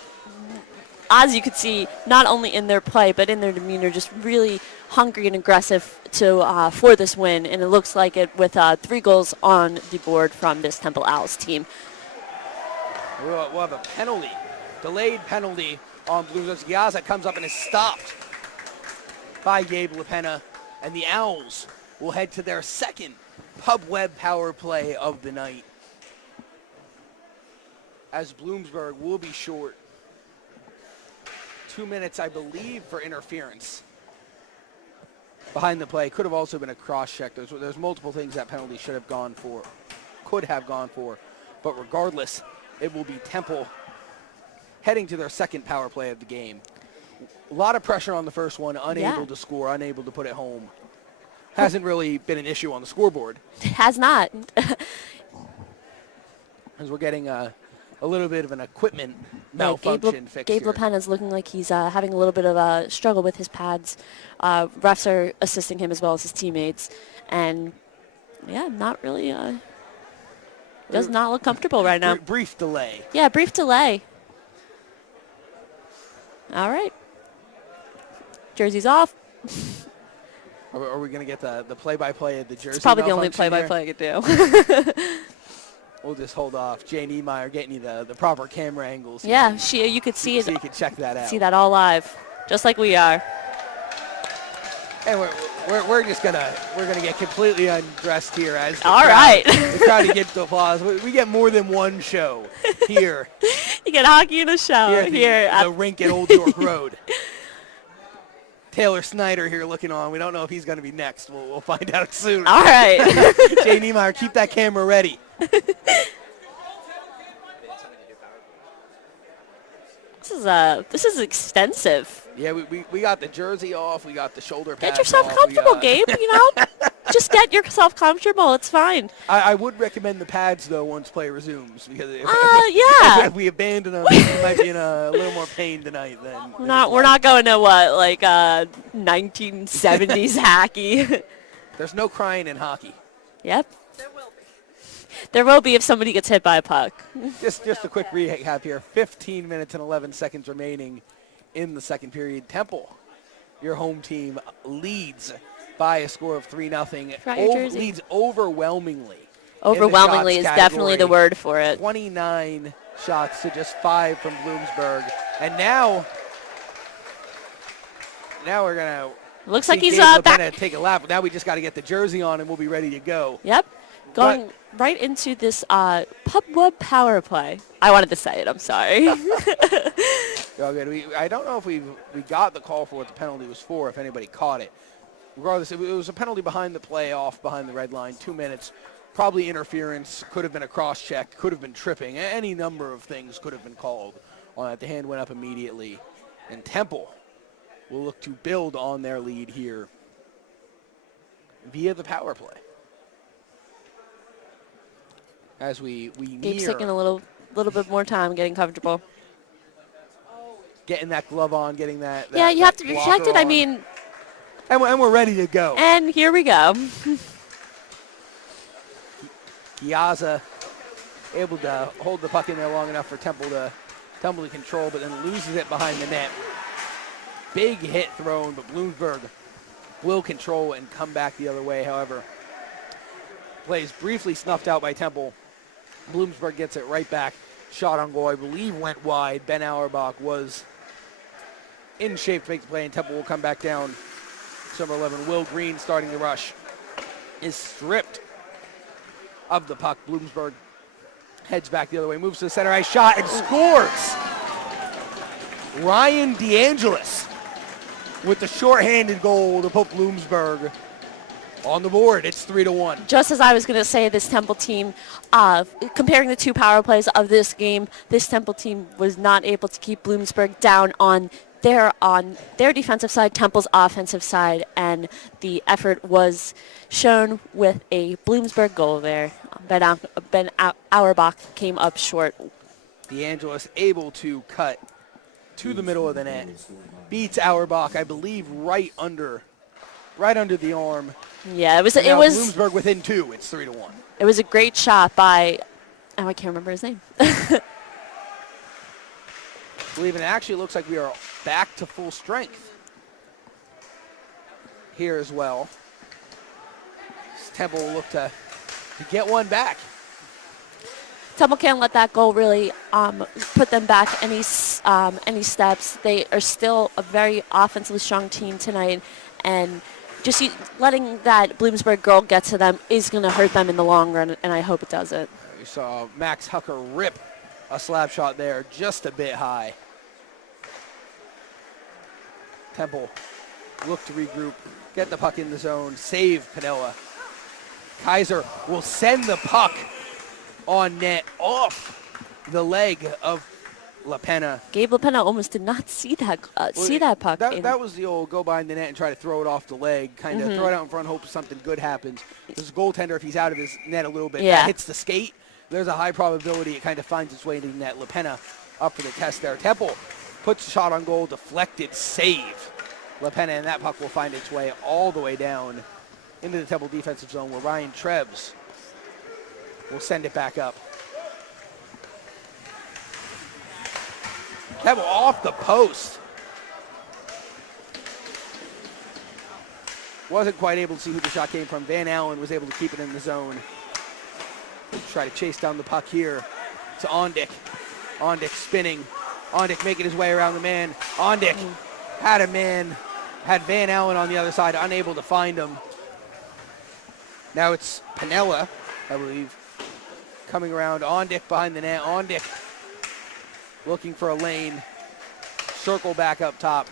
as you could see, not only in their play, but in their demeanor, just really hungry and aggressive to for this win, and it looks like it with 3 goals on the board from this Temple Owls team. We'll have a penalty, delayed penalty on Blues. Giaza comes up and is stopped by Gabe LaPena, and the Owls will head to their second Pub Web power play of the night, as Bloomsburg will be short 2 minutes, I believe, for interference behind the play. Could have also been a cross check. There's multiple things that penalty should have gone for, could have gone for, but regardless, it will be Temple heading to their second power play of the game. A lot of pressure on the first one, unable to score, unable to put it home. Hasn't really been an issue on the scoreboard. It has not. As we're getting a little bit of an equipment malfunction fix Gabe here. LaPena's looking like he's having a little bit of a struggle with his pads. Refs are assisting him as well as his teammates. And, yeah, not really, does not look comfortable right now. Brief delay. Yeah, brief delay. All right. Jersey's off. Are we going to get the play-by-play of the jersey? It's probably the only malfunction play-by-play I could do. We'll just hold off. Jay Niemeyer getting you the proper camera angles. Yeah, you could see it. So you can check that out. See that all live, just like we are. And we're just gonna get completely undressed here as the all crowd, right. the crowd gets the applause. We get more than one show here. You get hockey in a show here at the rink at Old York Road. Taylor Snyder here looking on. We don't know if he's going to be next. We'll find out soon. All right. Jay Niemeyer, keep that camera ready. This is extensive. Yeah, we got the jersey off. We got the shoulder pads Get yourself off. comfortable, Gabe. Just get yourself comfortable. It's fine. I would recommend the pads though once play resumes, because yeah. if we abandon them, we might be in a little more pain tonight than. We're not going to what, like 1970s hockey. There's no crying in hockey. Yep. There will be if somebody gets hit by a puck. Just a quick recap here. 15 minutes and 11 seconds remaining in the second period. Temple, your home team, leads by a score of 3-0. Leads overwhelmingly. Overwhelmingly is definitely the word for it. 29 shots to just 5 from Bloomsburg. And now we're going to looks like he's back. Take a lap. Now we just got to get the jersey on and we'll be ready to go. Yep. Going right into this Pub Web power play. I wanted to say it. I'm sorry. All good. I don't know if we got the call for what the penalty was for, if anybody caught it. Regardless, it was a penalty behind the play, off behind the red line, 2 minutes. Probably interference, could have been a cross check, could have been tripping. Any number of things could have been called on that. The hand went up immediately. And Temple will look to build on their lead here via the power play. As we Gabe's taking a little bit more time getting comfortable. Getting that glove on, getting that yeah, you have to be protected. On. I mean, and we're ready to go. And here we go. Giaza able to hold the puck in there long enough for Temple to control, but then loses it behind the net. Big hit thrown, but Bloomsburg will control and come back the other way. However, play is briefly snuffed out by Temple. Bloomsburg gets it right back. Shot on goal, I believe, went wide. Ben Auerbach was in shape to make the play, and Temple will come back down. Number 11, Will Green, starting the rush, is stripped of the puck. Bloomsburg heads back the other way, moves to the center ice, shot, and scores! Ryan DeAngelis with the shorthanded goal to put Bloomsburg on the board. It's 3-1. Just as I was going to say, this Temple team, comparing the two power plays of this game, this Temple team was not able to keep Bloomsburg down on their defensive side, Temple's offensive side, and the effort was shown with a Bloomsburg goal there. Ben Auerbach came up short. DeAngelis able to cut to the middle of the net. Beats Auerbach, I believe, right under the arm. Yeah, it was Bloomsburg within 2. It's 3-1. It was a great shot by, I can't remember his name. I believe it actually looks like we are back to full strength. here as well. Temple will look to get one back. Temple can't let that goal really put them back any steps. They are still a very offensively strong team tonight, and just letting that Bloomsburg goal get to them is going to hurt them in the long run, and I hope it doesn't. We saw Max Hucker rip a slap shot there just a bit high. Temple look to regroup, get the puck in the zone, save Pinella. Kaiser will send the puck on net off the leg of LaPena. Gabe LaPena almost did not see that puck. That was the old go behind the net and try to throw it off the leg, kind of throw it out in front, hope something good happens. This goaltender, if he's out of his net a little bit, that hits the skate, there's a high probability it kind of finds its way into the net. LaPena up for the test there. Temple puts the shot on goal, deflected, save. LaPena, and that puck will find its way all the way down into the Temple defensive zone where Ryan Trebs will send it back up. Temple off the post. Wasn't quite able to see who the shot came from. Van Alen was able to keep it in the zone. Try to chase down the puck here to Ondick. Ondick spinning. Ondick making his way around the man. Ondick had a man, had Van Alen on the other side, unable to find him. Now it's Pinella, I believe, coming around. Ondick behind the net. Ondick looking for a lane. Circle back up top.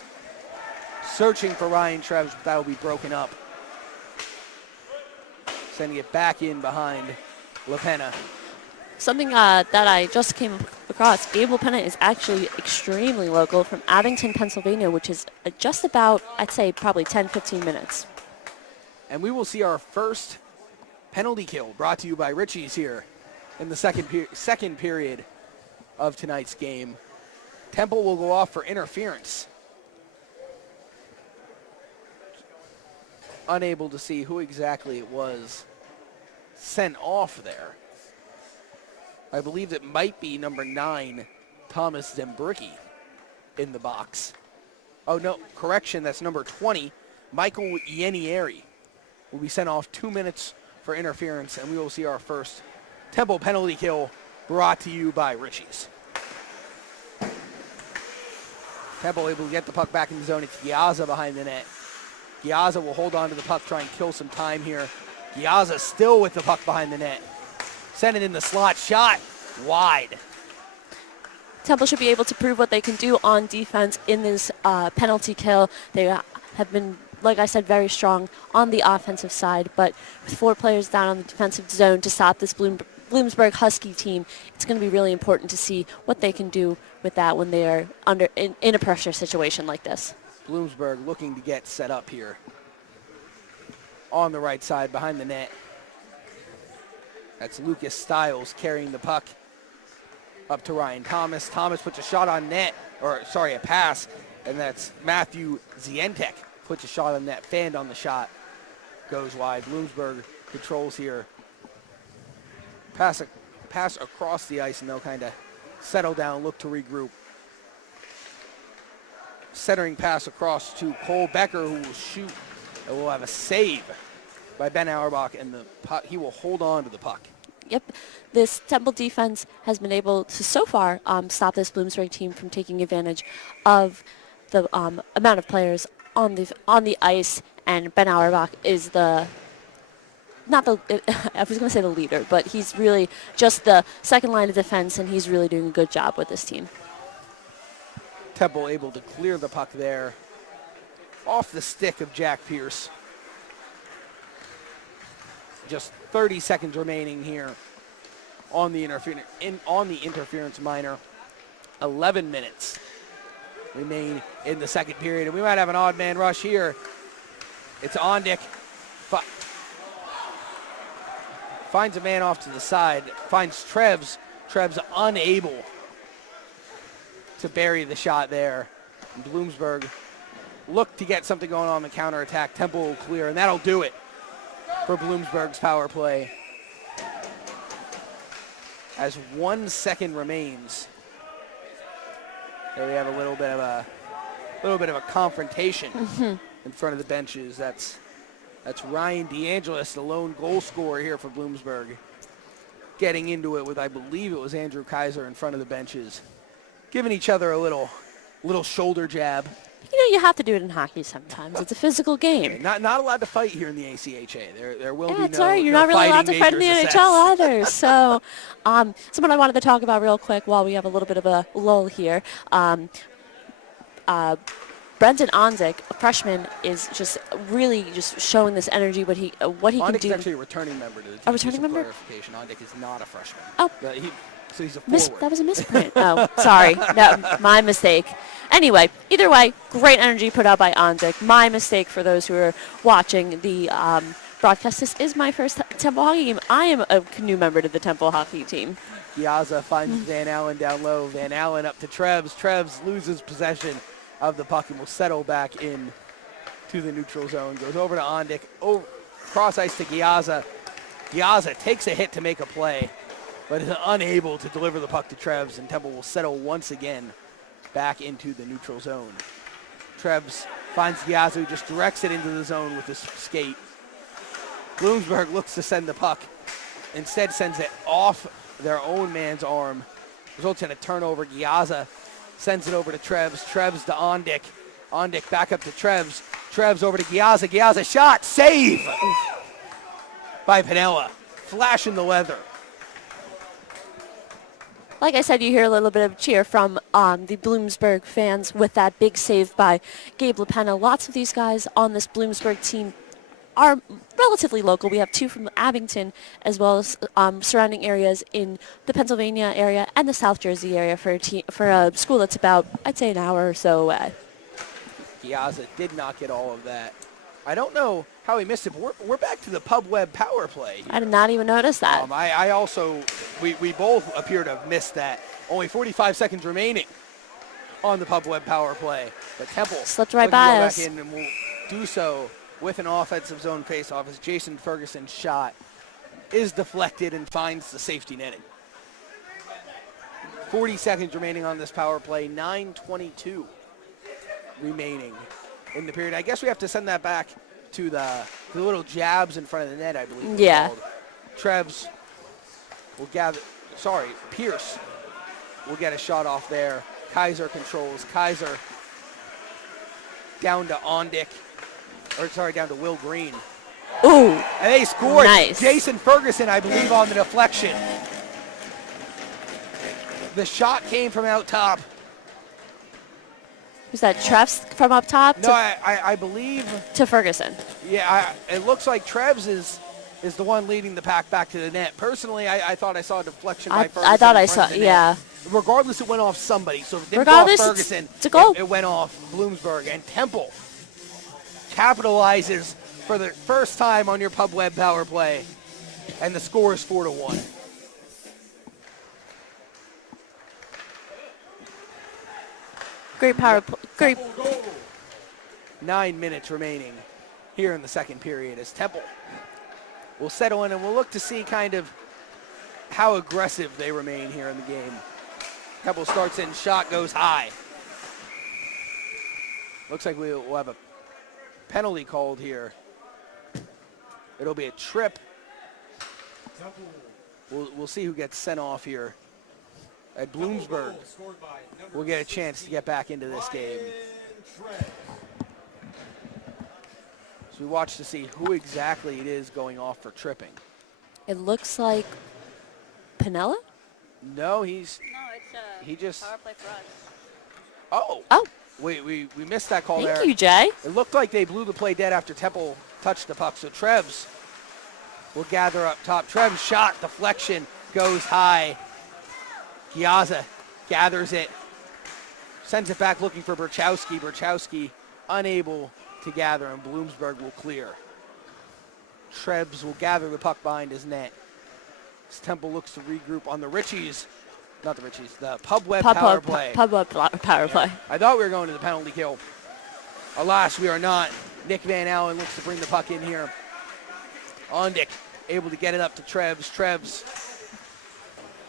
Searching for Ryan Trebs, but that will be broken up. Sending it back in behind LaPena. Something that I just came across, Gabe LaPena is actually extremely local from Abington, Pennsylvania, which is just about, I'd say, probably 10, 15 minutes. And we will see our first penalty kill brought to you by Richie's here in the second period of tonight's game. Temple will go off for interference. Unable to see who exactly it was sent off there. I believe it might be number 9, Thomas Zembricki, in the box. Oh, no, correction, that's number 20, Michael Ienieri, will be sent off 2 minutes for interference, and we will see our first Temple penalty kill brought to you by Richie's. Temple able to get the puck back in the zone. It's Giazza behind the net. Giazza will hold on to the puck, try and kill some time here. Giazza still with the puck behind the net. Send it in the slot, shot wide. Temple should be able to prove what they can do on defense in this penalty kill. They have been, like I said, very strong on the offensive side, but with 4 players down on the defensive zone to stop this Bloomsburg Husky team, it's going to be really important to see what they can do with that when they are in a pressure situation like this. Bloomsburg looking to get set up here on the right side behind the net. That's Lucas Stiles carrying the puck up to Ryan Thomas. Thomas puts a shot on net, a pass, and that's Matthew Zientek puts a shot on net, fanned on the shot, goes wide. Bloomsburg controls here. Pass across the ice, and they'll kind of settle down, look to regroup. Centering pass across to Cole Becker, who will shoot and will have a save by Ben Auerbach, and the puck, he will hold on to the puck. Yep, this Temple defense has been able to so far stop this Bloomsburg team from taking advantage of the amount of players on the ice, and Ben Auerbach is I was going to say the leader, but he's really just the second line of defense, and he's really doing a good job with this team. Temple able to clear the puck there off the stick of Jack Pierce. Just 30 seconds remaining here on the interference minor. 11 minutes remain in the second period, and we might have an odd man rush here. It's Ondick. Finds a man off to the side, finds Trebs. Trebs unable to bury the shot there. And Bloomsburg look to get something going on the counterattack. Temple will clear, and that'll do it for Bloomsburg's power play. As 1 second remains, there we have a little bit of a confrontation in front of the benches. That's Ryan DeAngelis, the lone goal scorer here for Bloomsburg, getting into it with, I believe it was Andrew Kaiser in front of the benches, giving each other a little shoulder jab. You have to do it in hockey sometimes. It's a physical game. Not allowed to fight here in the ACHA. There will be it's no. all right. You're no not really allowed to fight in the major NHL success. either. So, something I wanted to talk about real quick while we have a little bit of a lull here. Brendan Ondick, a freshman, is just really just showing this energy, what he can Ondick do. is actually a returning member to the team. A returning member? Clarification. Ondick is not a freshman. Oh. So he's a forward. That was a misprint. Oh, sorry. No, my mistake. Anyway, either way, great energy put out by Ondick. My mistake for those who are watching the broadcast. This is my first Temple hockey game. I am a new member to the Temple hockey team. Giazza finds Van Alen down low. Van Alen up to Trebs. Trebs loses possession of the puck and will settle back in to the neutral zone. Goes over to Ondick. Cross ice to Giazza. Giazza takes a hit to make a play, but is unable to deliver the puck to Trebs, and Temple will settle once again back into the neutral zone. Trebs finds Giazza, who just directs it into the zone with his skate. Bloomsburg looks to send the puck. Instead sends it off their own man's arm. Results in a turnover. Giazza sends it over to Trebs. Trebs to Ondick. Ondick back up to Trebs. Trebs over to Giazza. Giazza shot. Save by Pinella. Flash in the leather. Like I said, you hear a little bit of cheer from the Bloomsburg fans with that big save by Gabe LaPena. Lots of these guys on this Bloomsburg team are relatively local. We have two from Abington, as well as surrounding areas in the Pennsylvania area and the South Jersey area for a school that's about, I'd say, an hour or so away. Giazza did not get all of that. I don't know how he missed it, but we're back to the Pub Web power play. I did not even notice that. I also, we both appear to have missed that. Only 45 seconds remaining on the Pub Web power play. But Temple slipped right by us. Back in and will do so with an offensive zone faceoff as Jason Ferguson's shot is deflected and finds the safety netting. 40 seconds remaining on this power play, 9:22 remaining in the period. I guess we have to send that back to the little jabs in front of the net, I believe. Yeah. Trebs will Pierce will get a shot off there. Kaiser controls. Kaiser down to Ondick. Down to Will Green. Ooh. And they scored. Nice. Jason Ferguson, I believe, on the deflection. The shot came from out top. Was that Trevs from up top? No, I believe. To Ferguson. Yeah, it looks like Trebs is the one leading the pack back to the net. Personally, I thought I saw a deflection by Ferguson. I thought I saw, yeah. Regardless, it went off somebody. So if it didn't Regardless, go off Ferguson, it's a goal. It went off Bloomsburg. And Temple capitalizes for the first time on your Pub Web power play. And the score is 4-1. Great power play. Great. 9 minutes remaining here in the second period as Temple will settle in, and we'll look to see kind of how aggressive they remain here in the game. Temple starts in, shot goes high. Looks like we'll have a penalty called here. It'll be a trip. We'll see who gets sent off here. At Bloomsburg, we'll get a chance to get back into this game. So we watch to see who exactly it is going off for tripping. It looks like Pinella? No, No, it's he just. power play for us. Oh. We missed that call there. Thank you, Jay. It looked like they blew the play dead after Temple touched the puck. So Trebs will gather up top. Trebs shot, deflection, goes high. Giazza gathers it, sends it back looking for Berchowski. Berchowski unable to gather, and Bloomsburg will clear. Trebs will gather the puck behind his net. As Temple looks to regroup on the the Pub Web power play. Pub Web power play. I thought we were going to the penalty kill. Alas, we are not. Nick Van Alen looks to bring the puck in here. Ondick able to get it up to Trebs. Trebs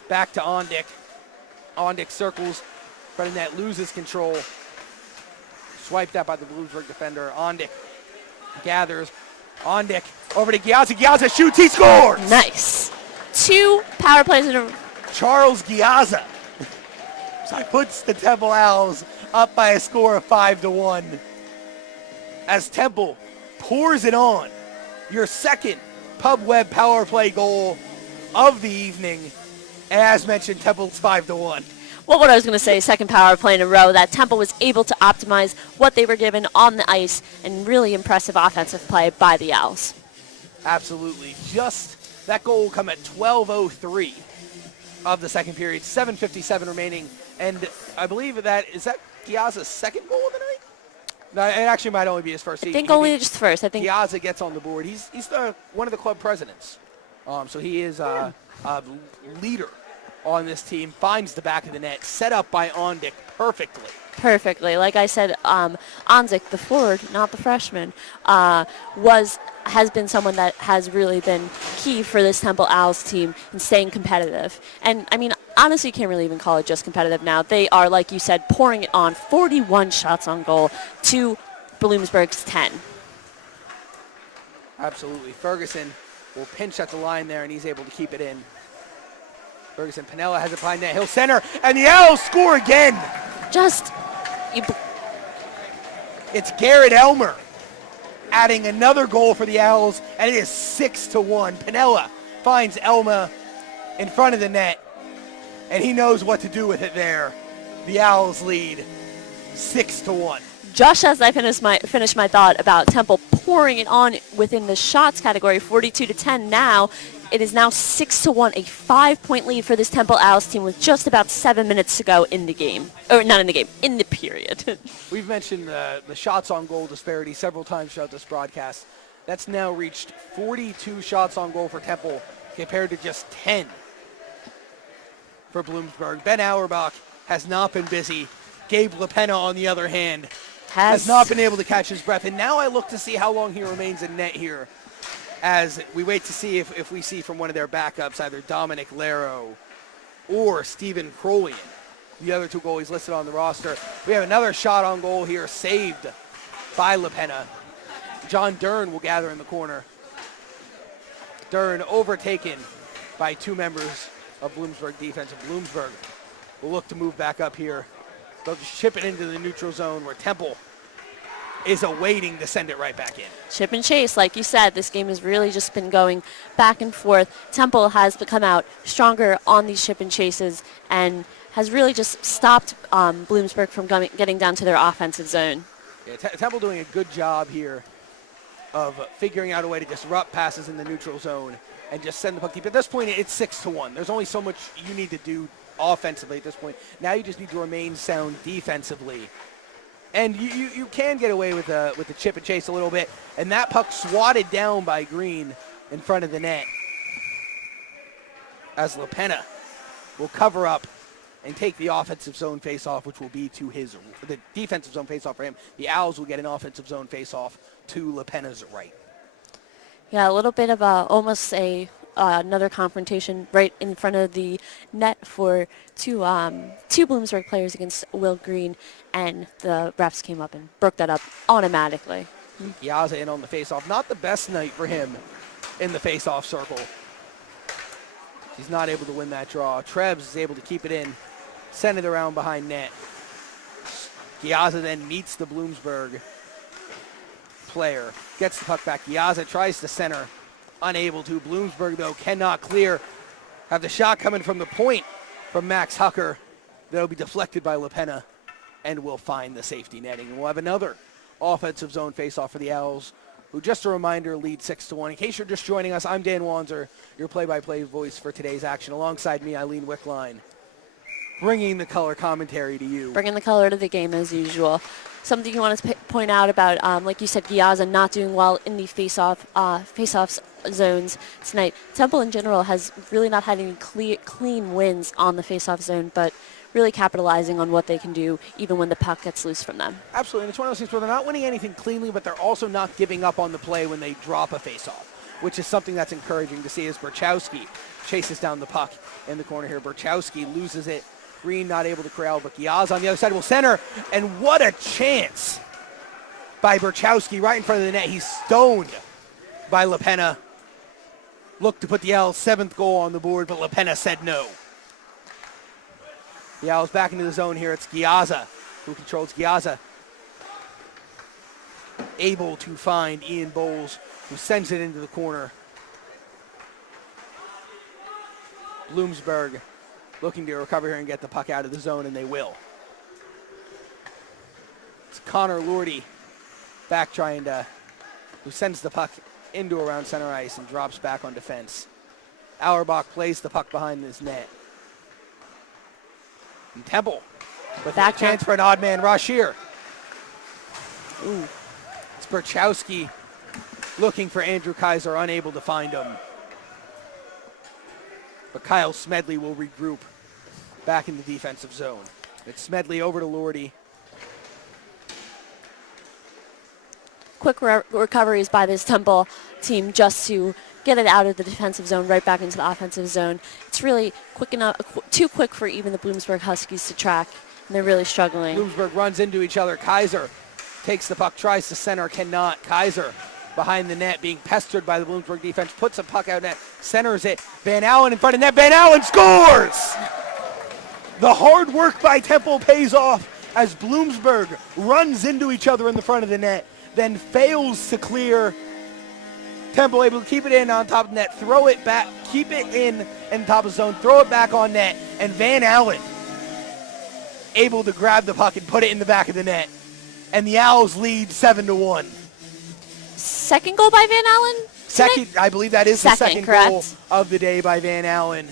back to Ondick. Ondick circles, front of net, loses control. Swiped out by the Bloomsburg defender. Ondick gathers. Ondick over to Giazza. Giazza shoots. He scores. Nice. 2 power plays in a Charles Giazza puts the Temple Owls up by a score of 5-1 as Temple pours it on. Your second Pub Web power play goal of the evening. And as mentioned, Temple's 5-1. Well, what I was going to say, second power play in a row, that Temple was able to optimize what they were given on the ice, and really impressive offensive play by the Owls. Absolutely. Just that goal will come at 12:03 of the second period, 7:57 remaining, and I believe is that Giazza's second goal of the night? No, it actually might only be his first. I think only just first. I think Giazza gets on the board. He's one of the club presidents, so he is a leader on this team. Finds the back of the net, set up by Ondick perfectly. Perfectly. Like I said, Onzik, the forward, not the freshman, has been someone that has really been key for this Temple Owls team in staying competitive. And, I mean, honestly, you can't really even call it just competitive now. They are, like you said, pouring it on, 41 shots on goal to Bloomsburg's 10. Absolutely. Ferguson will pinch at the line there, and he's able to keep it in. Ferguson, Pinella has it behind net. He'll center, and the Owls score again. It's Garrett Elmer adding another goal for the Owls, and it is 6-1. Pinella finds Elma in front of the net, and he knows what to do with it there. The Owls lead 6-1. Just as I finish my thought about Temple pouring it on within the shots category, 42-10 now. It is now 6-1, a 5-point lead for this Temple Owls team with just about 7 minutes to go in the game. Or not in the game, in the period. We've mentioned the shots on goal disparity several times throughout this broadcast. That's now reached 42 shots on goal for Temple compared to just 10 for Bloomsburg. Ben Auerbach has not been busy. Gabe LaPena, on the other hand, has not been able to catch his breath. And now I look to see how long he remains in net here, as we wait to see if we see from one of their backups, either Dominic Laro or Stephen Crolian, the other 2 goalies listed on the roster. We have another shot on goal here, saved by LaPena. John Dern will gather in the corner. Dern overtaken by 2 members of Bloomsburg defense. And Bloomsburg will look to move back up here. They'll just chip it into the neutral zone where Temple is awaiting to send it right back in. Chip and chase, like you said, this game has really just been going back and forth. Temple has come out stronger on these chip and chases and has really just stopped Bloomsburg from getting down to their offensive zone. Yeah, Temple doing a good job here of figuring out a way to disrupt passes in the neutral zone and just send the puck deep. At this point, it's 6-1. There's only so much you need to do offensively at this point. Now you just need to remain sound defensively. And you can get away with the chip and chase a little bit. And that puck swatted down by Green in front of the net, as LaPena will cover up and take the offensive zone faceoff, which will be to the defensive zone faceoff for him. The Owls will get an offensive zone faceoff to LaPena's right. Yeah, a little bit of almost another confrontation right in front of the net for two Bloomsburg players against Will Green, and the refs came up and broke that up automatically. Giazza in on the faceoff. Not the best night for him in the faceoff circle. He's not able to win that draw. Trebs is able to keep it in, send it around behind net. Giazza then meets the Bloomsburg player, gets the puck back. Giazza tries to center, unable to. Bloomsburg, though, cannot clear. Have the shot coming from the point from Max Hucker. That'll be deflected by LaPena and will find the safety netting. And we'll have another offensive zone faceoff for the Owls, who, just a reminder, lead 6-1. In case you're just joining us, I'm Dan Wanzer, your play-by-play voice for today's action. Alongside me, Eileen Wickline, bringing the color commentary to you. Bringing the color to the game as usual. Something you want to point out about, like you said, Giazza not doing well in the face-off zones tonight. Temple in general has really not had any clean wins on the face-off zone, but really capitalizing on what they can do even when the puck gets loose from them. Absolutely, and it's one of those things where they're not winning anything cleanly, but they're also not giving up on the play when they drop a face-off, which is something that's encouraging to see as Berchowski chases down the puck in the corner here. Berchowski loses it. Green not able to corral, but Giazza on the other side will center, and what a chance by Burchowski right in front of the net. He's stoned by LaPena. Looked to put the Owls' 7th goal on the board, but LaPena said no. The Owls back into the zone here. It's Giazza who controls. Giazza able to find Ian Bowles, who sends it into the corner. Bloomsburg looking to recover here and get the puck out of the zone, and they will. It's Connor Lordy back who sends the puck into around center ice and drops back on defense. Auerbach plays the puck behind his net. And Temple with a chance for an odd man rush here. Ooh. It's Burchowski looking for Andrew Kaiser, unable to find him. But Kyle Smedley will regroup back in the defensive zone. It's Smedley over to Lordy. Quick recoveries by this Temple team just to get it out of the defensive zone right back into the offensive zone. It's really quick enough, too quick for even the Bloomsburg Huskies to track, and they're really struggling. Bloomsburg runs into each other. Kaiser takes the puck, tries to center, cannot. Kaiser behind the net, being pestered by the Bloomsburg defense, puts a puck out net, centers it. Van Alen in front of net. Van Alen scores! The hard work by Temple pays off as Bloomsburg runs into each other in the front of the net, then fails to clear. Temple able to keep it in on top of the net, throw it back, keep it in top of the zone, throw it back on net, and Van Alen able to grab the puck and put it in the back of the net. And the Owls lead 7-1. Second goal by Van Alen? Second, I believe that is the second correct. goal of the day by Van Alen.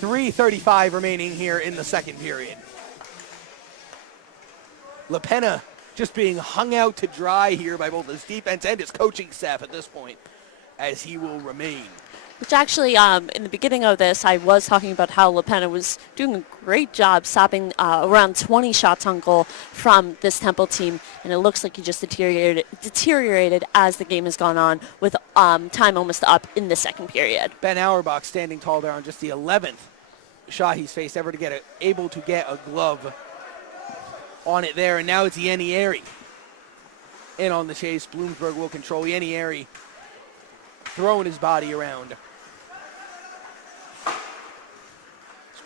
3:35 remaining here in the second period. LaPena just being hung out to dry here by both his defense and his coaching staff at this point, as he will remain. Which actually, in the beginning of this, I was talking about how LaPena was doing a great job stopping around 20 shots on goal from this Temple team, and it looks like he just deteriorated as the game has gone on, with time almost up in the second period. Ben Auerbach standing tall there on just the 11th shot he's faced, able to get a glove on it there, and now it's Yanieri in on the chase. Bloomsburg will control. Yanieri throwing his body around.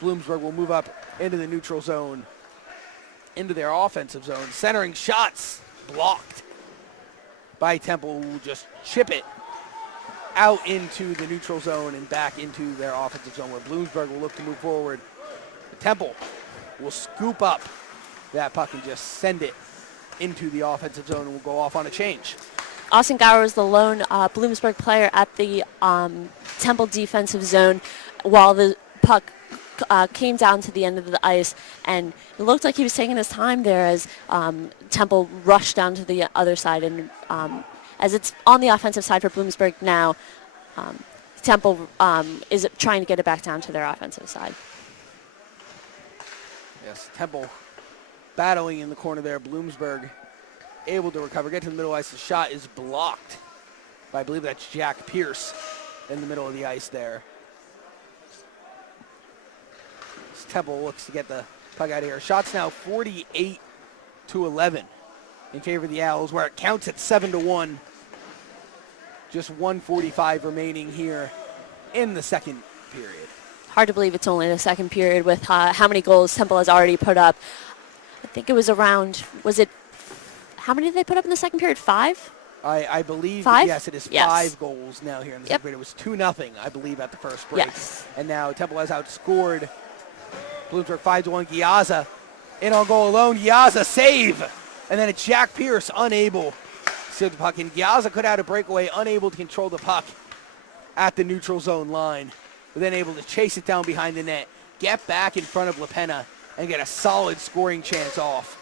Bloomsburg will move up into the neutral zone, into their offensive zone. Centering shots blocked by Temple, who will just chip it out into the neutral zone and back into their offensive zone, where Bloomsburg will look to move forward. The Temple will scoop up that puck and just send it into the offensive zone and will go off on a change. Austin Gower was the lone Bloomsburg player at the Temple defensive zone while the puck came down to the end of the ice, and it looked like he was taking his time there as Temple rushed down to the other side. And as it's on the offensive side for Bloomsburg now, Temple is trying to get it back down to their offensive side. Yes, Temple battling in the corner there. Bloomsburg able to recover, get to the middle ice. The shot is blocked by, I believe that's Jack Pierce in the middle of the ice there. Temple looks to get the puck out of here. Shots now 48-11 in favor of the Owls, where it counts at 7-1. Just 1:45 remaining here in the second period. Hard to believe it's only the second period with how many goals Temple has already put up. I think it was around, how many did they put up in the second period? 5? I believe, 5? yes, it is Yes. 5 goals now here in the second period. It was 2-0, I believe, at the first break. Yes. And now Temple has outscored Bloomsburg 5-1. Giazza in on goal alone. Giazza save. And then it's Jack Pierce unable to seal the puck. And Giazza could have had a breakaway, unable to control the puck at the neutral zone line. But then able to chase it down behind the net, get back in front of LaPena, and get a solid scoring chance off.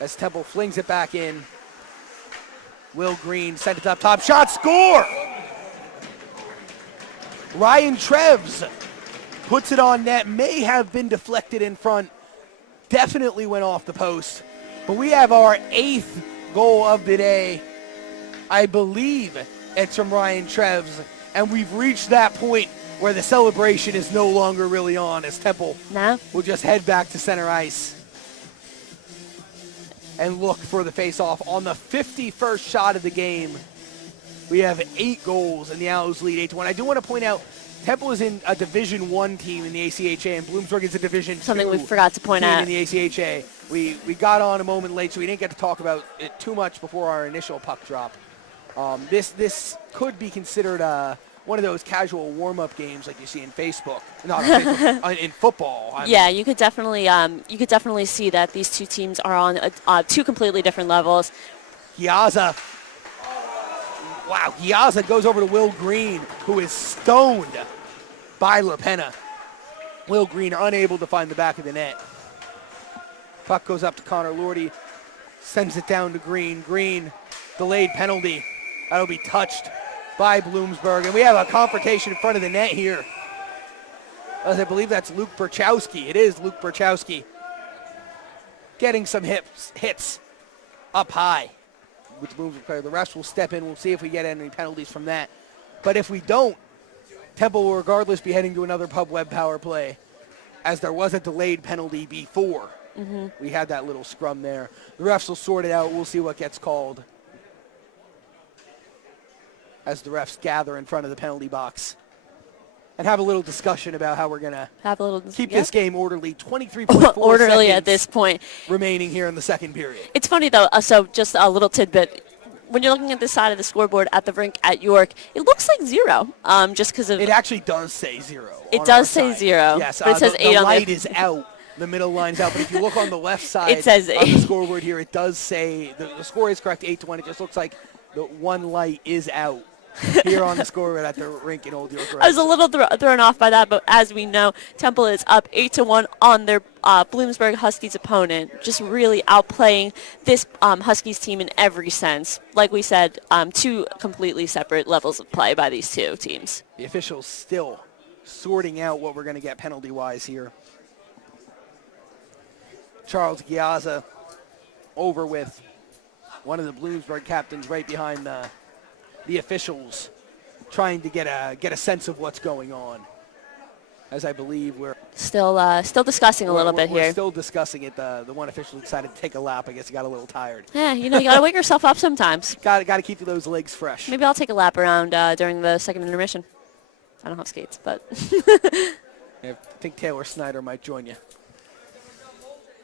As Temple flings it back in. Will Green sent it up top. Shot, score! Ryan Treves puts it on net, may have been deflected in front, definitely went off the post. But we have our 8th goal of the day. I believe it's from Ryan Treves, and we've reached that point where the celebration is no longer really on, as Temple will just head back to center ice. and look for the face-off. On the 51st shot of the game, we have 8 goals, and the Owls lead 8-1. I do want to point out, Temple is in a Division I team in the ACHA, and Bloomsburg is a Division II Something we forgot to point team out. in the ACHA. We got on a moment late, so we didn't get to talk about it too much before our initial puck drop. This could be considered one of those casual warm-up games like you see in Facebook, not on Facebook, in football. Yeah, you could definitely see that these two teams are on two completely different levels. Giazza. Wow, Giazza goes over to Will Green, who is stoned by LaPena. Will Green unable to find the back of the net. Puck goes up to Connor Lordy, sends it down to Green. Green, delayed penalty. That'll be touched by Bloomsburg. And we have a confrontation in front of the net here. As I believe that's Luke Berchowski. It is Luke Berchowski getting some hits up high with the Bloomsburg player. The rest will step in. We'll see if we get any penalties from that. But if we don't, Temple will regardless be heading to another pub web power play, as there was a delayed penalty before. We had that little scrum there. The refs will sort it out. We'll see what gets called as the refs gather in front of the penalty box and have a little discussion about how we're going to keep this game orderly. 23.4 orderly seconds at this point. remaining here in the second period. It's funny, though, so just a little tidbit. When you're looking at this side of the scoreboard at the rink at York, it looks like 0, just because of... It actually does say 0. It does say 0. Yes, but it says 8 the on light the... is out. The middle line's out. But if you look on the left side It says of the scoreboard here, it does say... The score is correct, 8-1. It just looks like the one light is out here on the scoreboard at the rink in Old York Road. I was a little thrown off by that, but as we know, Temple is up 8-1 on their Bloomsburg Huskies opponent, just really outplaying this Huskies team in every sense. Like we said, 2 completely separate levels of play by these two teams. The officials still sorting out what we're going to get penalty-wise here. Charles Giazza over with one of the Bloomsburg captains right behind the officials, trying to get a sense of what's going on. As I believe we're still discussing a little bit we're here. still discussing it. The one official decided to take a lap. I guess he got a little tired. Yeah, you got to wake yourself up sometimes. Got to keep those legs fresh. Maybe I'll take a lap around during the second intermission. I don't have skates, but I think Taylor Snyder might join you.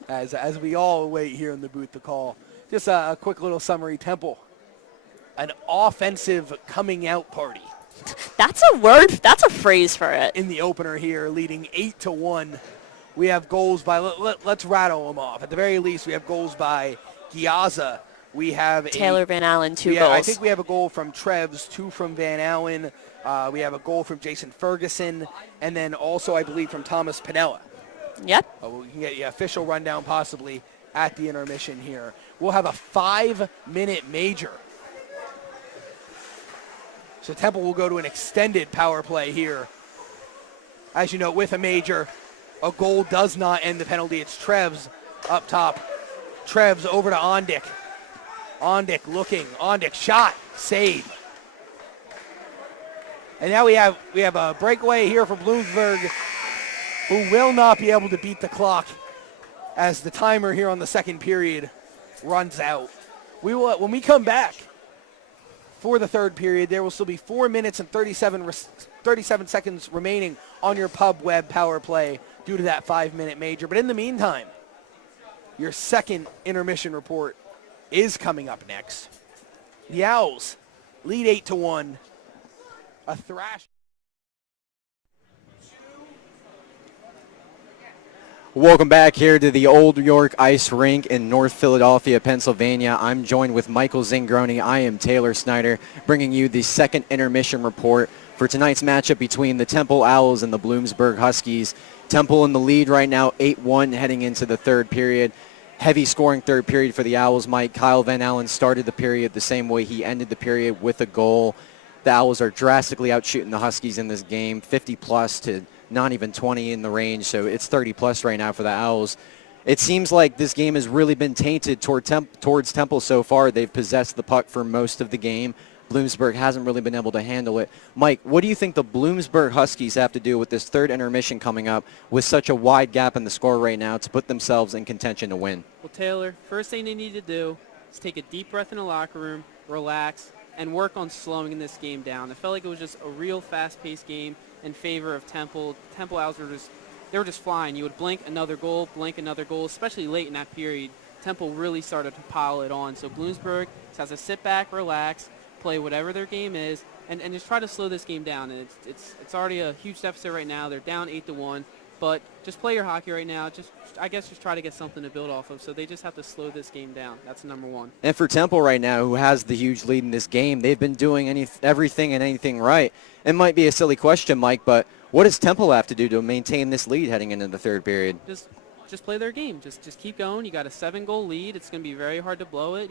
As we all wait here in the booth to call. Just a quick little summary. Temple, an offensive coming out party. That's a word. That's a phrase for it. In the opener here, leading 8-1. We have goals by, let's rattle them off. At the very least, we have goals by Giazza. We have Taylor Van Allen, 2 goals. I think we have a goal from Trevs, 2 from Van Allen. We have a goal from Jason Ferguson, and then also, I believe, from Thomas Pinella. Yep. We can get the official rundown possibly at the intermission here. We'll have a 5-minute major. So Temple will go to an extended power play here. As you know, with a major, a goal does not end the penalty. It's Trevs up top. Trevs over to Ondick. Ondick looking. Ondick shot. Save. And now we have a breakaway here for Bloomsburg, who will not be able to beat the clock as the timer here on the second period runs out. We will, when we come back for the third period, there will still be 4 minutes and 37 seconds remaining on your pub web power play due to that 5-minute major. But in the meantime, your second intermission report is coming up next. The Owls lead 8-1. A thrash. Welcome back here to the Old York Ice Rink in North Philadelphia, Pennsylvania. I'm joined with Michael Zingroni. I am Taylor Snyder, bringing you the second intermission report for tonight's matchup between the Temple Owls and the Bloomsburg Huskies. Temple in the lead right now, 8-1 heading into the third period. Heavy scoring third period for the Owls, Mike. Kyle Van Allen started the period the same way he ended the period, with a goal. The Owls are drastically outshooting the Huskies in this game, 50-plus to not even 20 in the range, so it's 30-plus right now for the Owls. It seems like this game has really been tainted towards Temple so far. They've possessed the puck for most of the game, Bloomsburg hasn't really been able to handle it. Mike, what do you think the Bloomsburg Huskies have to do with this third intermission coming up with such a wide gap in the score right now to put themselves in contention to win? Well, Taylor, first thing they need to do is take a deep breath in the locker room, relax, and work on slowing this game down. It felt like it was just a real fast-paced game in favor of Temple. Temple Owls were just flying. You would blink another goal, especially late in that period. Temple really started to pile it on. So Bloomsburg has to sit back, relax, play whatever their game is, and just try to slow this game down. And it's already a huge deficit right now. They're down 8-1, but just play your hockey right now. I guess just try to get something to build off of. So they just have to slow this game down. That's number one. And for Temple right now, who has the huge lead in this game, they've been doing everything and anything right. It might be a silly question, Mike, but what does Temple have to do to maintain this lead heading into the third period? Just play their game. Just keep going. You got a 7-goal lead. It's going to be very hard to blow it.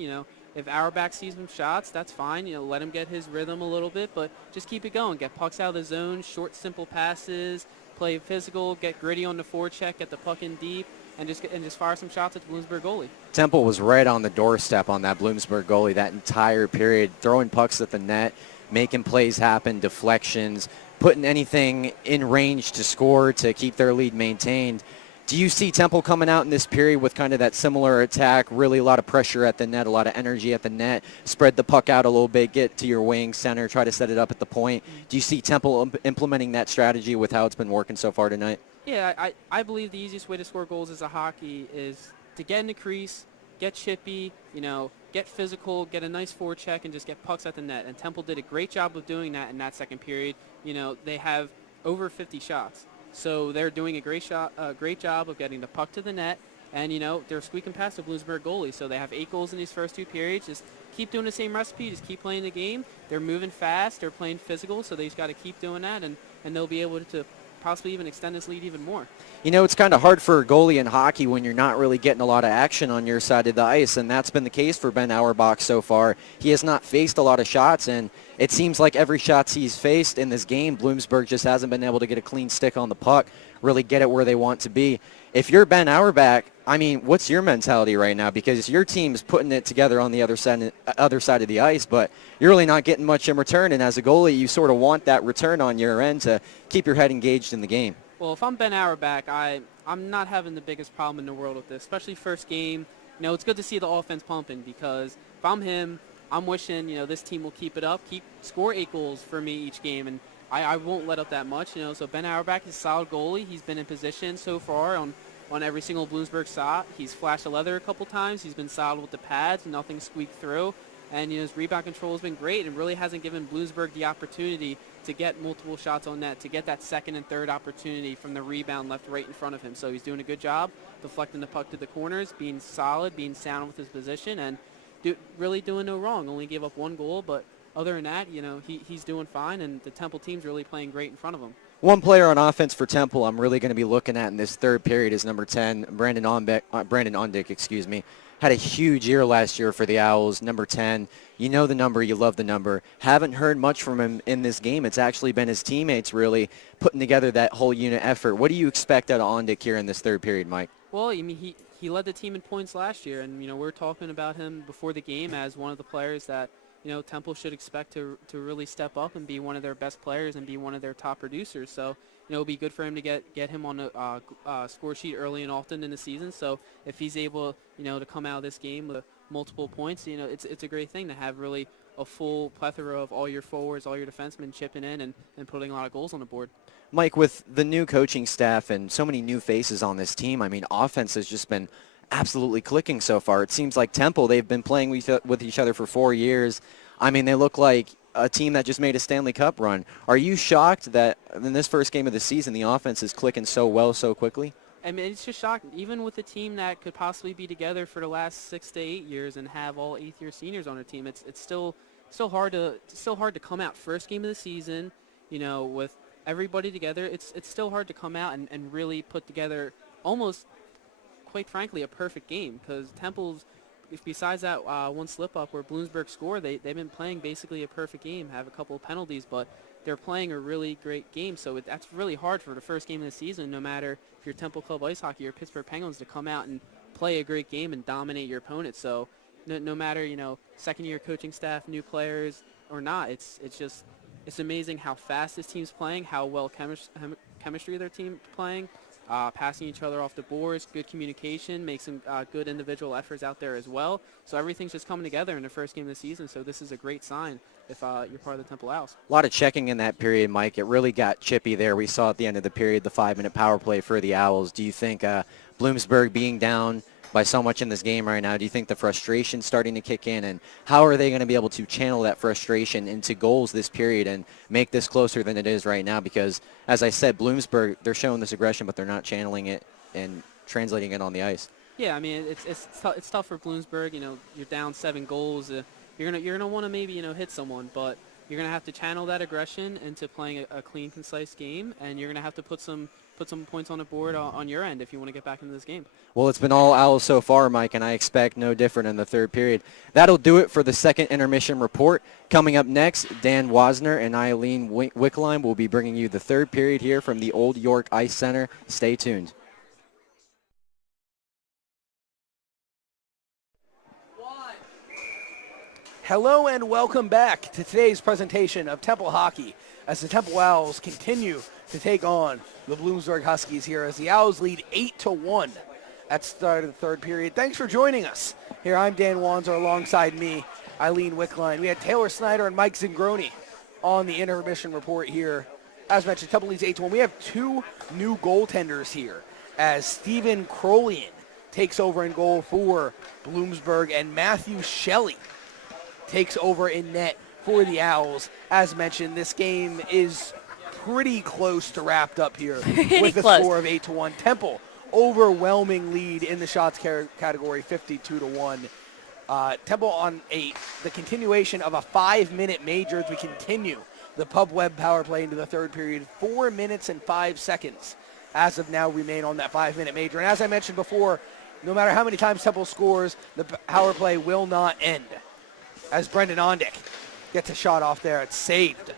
If Auerbach sees some shots, that's fine. Let him get his rhythm a little bit, but just keep it going. Get pucks out of the zone, short, simple passes, play physical, get gritty on the forecheck, get the puck in deep, and just fire some shots at the Bloomsburg goalie. Temple was right on the doorstep on that Bloomsburg goalie that entire period, throwing pucks at the net, making plays happen, deflections, putting anything in range to score to keep their lead maintained. Do you see Temple coming out in this period with kind of that similar attack, really a lot of pressure at the net, a lot of energy at the net, spread the puck out a little bit, get to your wing, center, try to set it up at the point? Do you see Temple implementing that strategy with how it's been working so far tonight? Yeah, I believe the easiest way to score goals as a hockey is to get in the crease, get chippy, get physical, get a nice forecheck, and just get pucks at the net. And Temple did a great job of doing that in that second period. They have over 50 shots. So they're doing a great job of getting the puck to the net, and they're squeaking past the Bloomsburg goalie. So they have 8 goals in these first 2 periods. Just keep doing the same recipe. Just keep playing the game. They're moving fast. They're playing physical. So they just got to keep doing that, and they'll be able to possibly even extend this lead even more. It's kind of hard for a goalie in hockey when you're not really getting a lot of action on your side of the ice, and that's been the case for Ben Auerbach so far. He has not faced a lot of shots, and it seems like every shot he's faced in this game, Bloomsburg just hasn't been able to get a clean stick on the puck, really get it where they want to be. If you're Ben Auerbach, what's your mentality right now? Because your team's putting it together on the other side of the ice, but you're really not getting much in return, and as a goalie, you sort of want that return on your end to keep your head engaged in the game. Well, if I'm Ben Auerbach, I'm not having the biggest problem in the world with this, especially first game. It's good to see the offense pumping, because if I'm him, I'm wishing, this team will keep it up, score 8 goals for me each game, and I won't let up that much, So Ben Auerbach is a solid goalie. He's been in position so far on every single Bloomsburg shot. He's flashed the leather a couple times. He's been solid with the pads. Nothing squeaked through. And his rebound control has been great, and really hasn't given Bloomsburg the opportunity to get multiple shots on net, to get that second and third opportunity from the rebound left right in front of him. So he's doing a good job deflecting the puck to the corners, being solid, being sound with his position, and really doing no wrong. Only gave up 1 goal, but other than that, he's doing fine, and the Temple team's really playing great in front of him. One player on offense for Temple I'm really going to be looking at in this third period is number 10, Brandon Ondick. Had a huge year last year for the Owls, number 10. You know the number, you love the number. Haven't heard much from him in this game. It's actually been his teammates really putting together that whole unit effort. What do you expect out of Ondick here in this third period, Mike? Well, he led the team in points last year, and we're talking about him before the game as one of the players that Temple should expect to really step up and be one of their best players and be one of their top producers. So it'll be good for him to get him on the score sheet early and often in the season. So if he's able to come out of this game with multiple points, it's a great thing to have really a full plethora of all your forwards, all your defensemen chipping in and putting a lot of goals on the board. Mike, with the new coaching staff and so many new faces on this team, offense has just been absolutely clicking so far. It seems like Temple, they've been playing with each other for 4 years. They look like a team that just made a Stanley Cup run. Are you shocked that in this first game of the season, the offense is clicking so well so quickly? It's just shocking. Even with a team that could possibly be together for the last 6 to 8 years and have all 8th-year seniors on their team, it's still hard to come out first game of the season, with everybody together. It's still hard to come out and really put together almost, quite frankly, a perfect game, because Temple's, besides that one slip-up where Bloomsburg scored, they've been playing basically a perfect game, have a couple of penalties, but they're playing a really great game. So that's really hard for the first game of the season, no matter if you're Temple Club Ice Hockey or Pittsburgh Penguins, to come out and play a great game and dominate your opponent. So no matter, second-year coaching staff, new players, or not, it's amazing how fast this team's playing, how well chemistry their team playing, passing each other off the boards, good communication, make some good individual efforts out there as well. So everything's just coming together in the first game of the season. So this is a great sign if you're part of the Temple Owls. A lot of checking in that period, Mike. It really got chippy there. We saw at the end of the period the 5-minute power play for the Owls. Do you think Bloomsburg being down by so much in this game right now, do you think the frustration's starting to kick in, and how are they going to be able to channel that frustration into goals this period and make this closer than it is right now? Because, as I said, Bloomsburg, they're showing this aggression, but they're not channeling it and translating it on the ice. Yeah, I mean, it's tough for Bloomsburg. You know, you're down 7 goals. You're gonna want to maybe hit someone, but you're gonna have to channel that aggression into playing a clean, concise game, and you're gonna have to put some points on the board on your end if you want to get back into this game. Well, it's been all Owls so far, Mike, and I expect no different in the third period. That'll do it for the second intermission report. Coming up next, Dan Wasner and Alen Wickline will be bringing you the third period here from the Old York Ice Center. Stay tuned. Hello and welcome back to today's presentation of Temple Hockey as the Temple Owls continue to take on the Bloomsburg Huskies here as the Owls lead 8-1 at the start of the third period. Thanks for joining us. Here I'm Dan Wanzer alongside me, Alen Wickline. We had Taylor Snyder and Mike Zingroni on the intermission report here. As mentioned, Temple leads 8-1. We have 2 new goaltenders here as Stephen Crolian takes over in goal for Bloomsburg and Matthew Shelley takes over in net for the Owls. As mentioned, this game is pretty close to wrapped up here with a score of 8-1. Temple, overwhelming lead in the shots category, 52-1. Temple on the continuation of a 5-minute major as we continue the Pub Web power play into the third period. 4 minutes and 5 seconds as of now remain on that 5-minute major. And as I mentioned before, no matter how many times Temple scores, the power play will not end. As Brendan Ondick gets a shot off there, it's saved.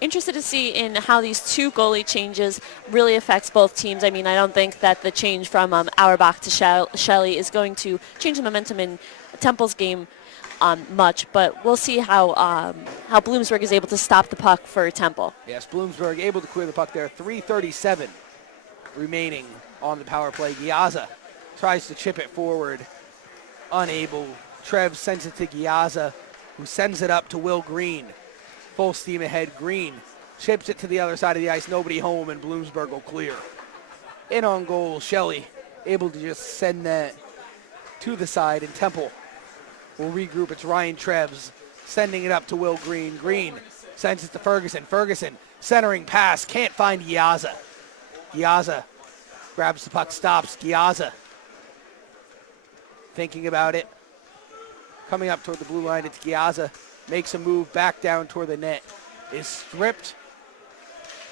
Interested to see in how these 2 goalie changes really affects both teams. I mean, I don't think that the change from Auerbach to Shelley is going to change the momentum in Temple's game much, but we'll see how Bloomsburg is able to stop the puck for Temple. Yes, Bloomsburg able to clear the puck there. 3:37 remaining on the power play. Giazza tries to chip it forward, unable. Trev sends it to Giazza, who sends it up to Will Green. Full steam ahead. Green chips it to the other side of the ice. Nobody home, and Bloomsburg will clear. In on goal, Shelley able to just send that to the side, and Temple will regroup. It's Ryan Trebs sending it up to Will Green. Green sends it to Ferguson. Ferguson centering pass. Can't find Giazza. Giazza grabs the puck, stops. Giazza thinking about it. Coming up toward the blue line, it's Giazza. Makes a move back down toward the net. Is stripped.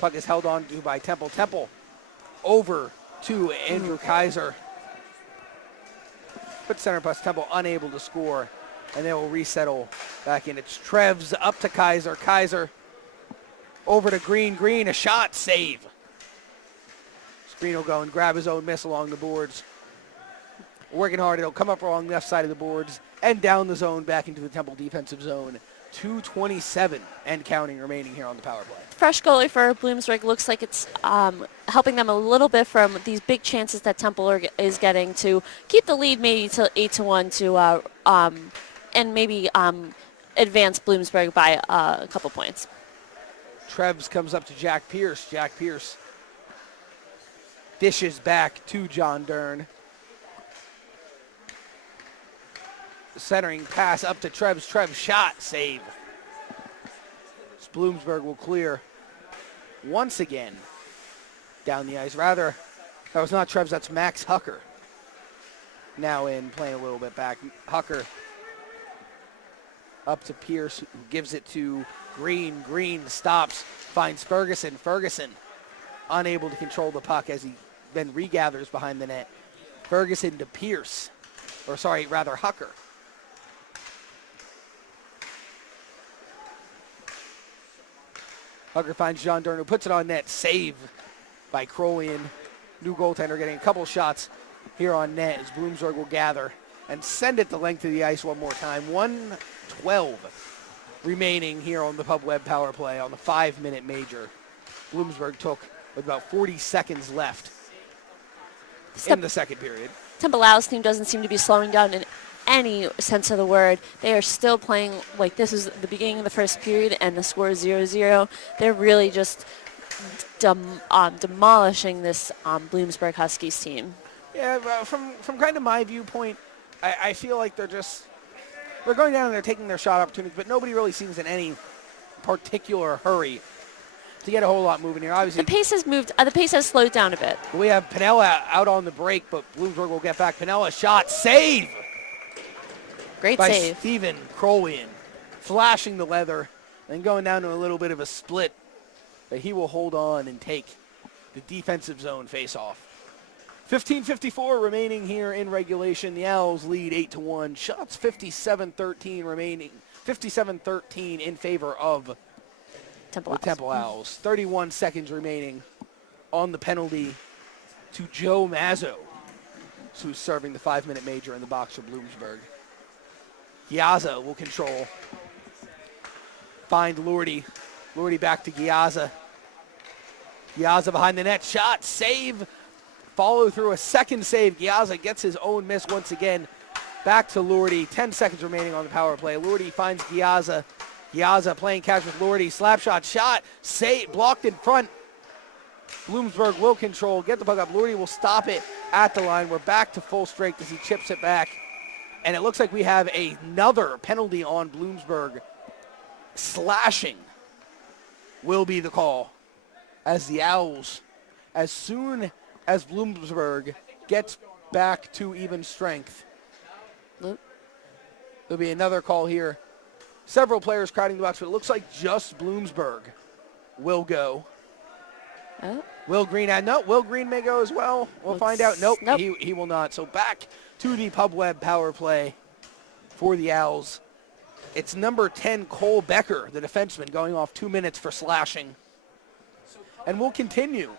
Puck is held on to by Temple. Temple over to Andrew Kaiser. Put center pass. Temple unable to score. And they will resettle back in. It's Trevs up to Kaiser. Kaiser over to Green. Green, a shot, save. Green will go and grab his own miss along the boards. Working hard. It'll come up along the left side of the boards and down the zone back into the Temple defensive zone. 2:27 and counting remaining here on the power play. Fresh goalie for Bloomsburg. Looks like it's helping them a little bit from these big chances that Temple is getting to keep the lead maybe to 8-1 to and maybe advance Bloomsburg by a couple points. Trebs comes up to Jack Pierce. Jack Pierce dishes back to John Dern. Centering pass up to Trebs. Trebs shot, save. Bloomsburg will clear once again down the ice. Rather, that was not Trebs, that's Max Hucker. Now in, playing a little bit back. Hucker up to Pierce, who gives it to Green. Green stops, finds Ferguson. Ferguson unable to control the puck as he then regathers behind the net. Ferguson to Pierce, or sorry, rather Hucker. Hucker finds John Dern, who puts it on net. Save by Crolian. New goaltender getting a couple shots here on net as Bloomsburg will gather and send it the length of the ice one more time. 1:12 remaining here on the Pub Web power play on the 5-minute major. Bloomsburg took with about 40 seconds left in the second period. Temple Owls team doesn't seem to be slowing down in any sense of the word. They are still playing like this is the beginning of the first period and the score is 0-0. They're really just demolishing this Bloomsburg Huskies team. Yeah, from kind of my viewpoint, I feel like they're going down and they're taking their shot opportunities, but nobody really seems in any particular hurry to get a whole lot moving here. Obviously, The pace has moved. The pace has slowed down a bit. we have Pinella out on the break, but Bloomsburg will get back. Pinella shot, save Great by save. Stephen Crolian, flashing the leather and going down to a little bit of a split, but he will hold on and take the defensive zone face-off. 15:54 remaining here in regulation. The Owls lead 8-1. Shots 57-13 remaining. 57-13 in favor of Temple the Owls. Temple Owls. 31 seconds remaining on the penalty to Joe Mazzo, who's serving the 5-minute major in the box for Bloomsburg. Giazza will control. Find Lordy. Lordy back to Giazza. Giazza behind the net. Shot. Save. Follow through a second save. Giazza gets his own miss once again. Back to Lordy. 10 seconds remaining on the power play. Lordy finds Giazza. Giazza playing catch with Lordy. Slap shot. Shot. Save. Blocked in front. Bloomsburg will control. Get the puck up. Lordy will stop it at the line. We're back to full strength as he chips it back. And it looks like we have another penalty on Bloomsburg. Slashing will be the call as the Owls, as soon as Bloomsburg gets back to even strength, there'll be another call here. Several players crowding the box, but it looks like just Bloomsburg will go. Oh. Will Green no, Will Green may go as well. We'll find out. Nope. Nope. He will not. So back to the Pub Web power play for the Owls. It's number 10, Cole Becker, the defenseman, going off 2 minutes for slashing. And we'll continue.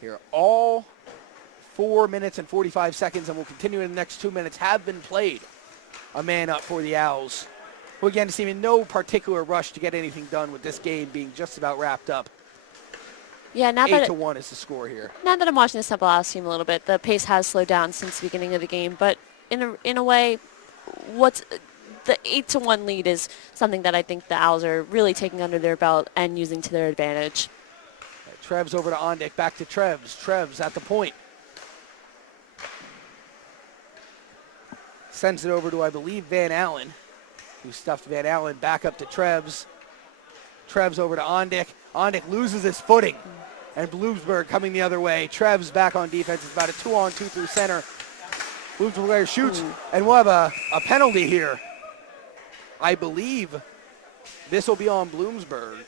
Here, all 4 minutes and 45 seconds, and we'll continue in the next 2 minutes, have been played. A man up for the Owls, who again seem in no particular rush to get anything done with this game being just about wrapped up. Yeah, 8-1 is the score here. now that I'm watching this Temple Owls team a little bit, the pace has slowed down since the beginning of the game. But in a way, what's the 8-1 lead is something that I think the Owls are really taking under their belt and using to their advantage. Trevs over to Ondick, back to Trevs. Trevs at the point. Sends it over to, I believe, Van Allen, who stuffed Van Allen back up to Trevs. Trevs over to Ondick. Ondick loses his footing, and Bloomsburg coming the other way. Trevs back on defense. It's about a 2-on-2 through center. Bloomsburg shoots, and we'll have a penalty here. I believe this will be on Bloomsburg.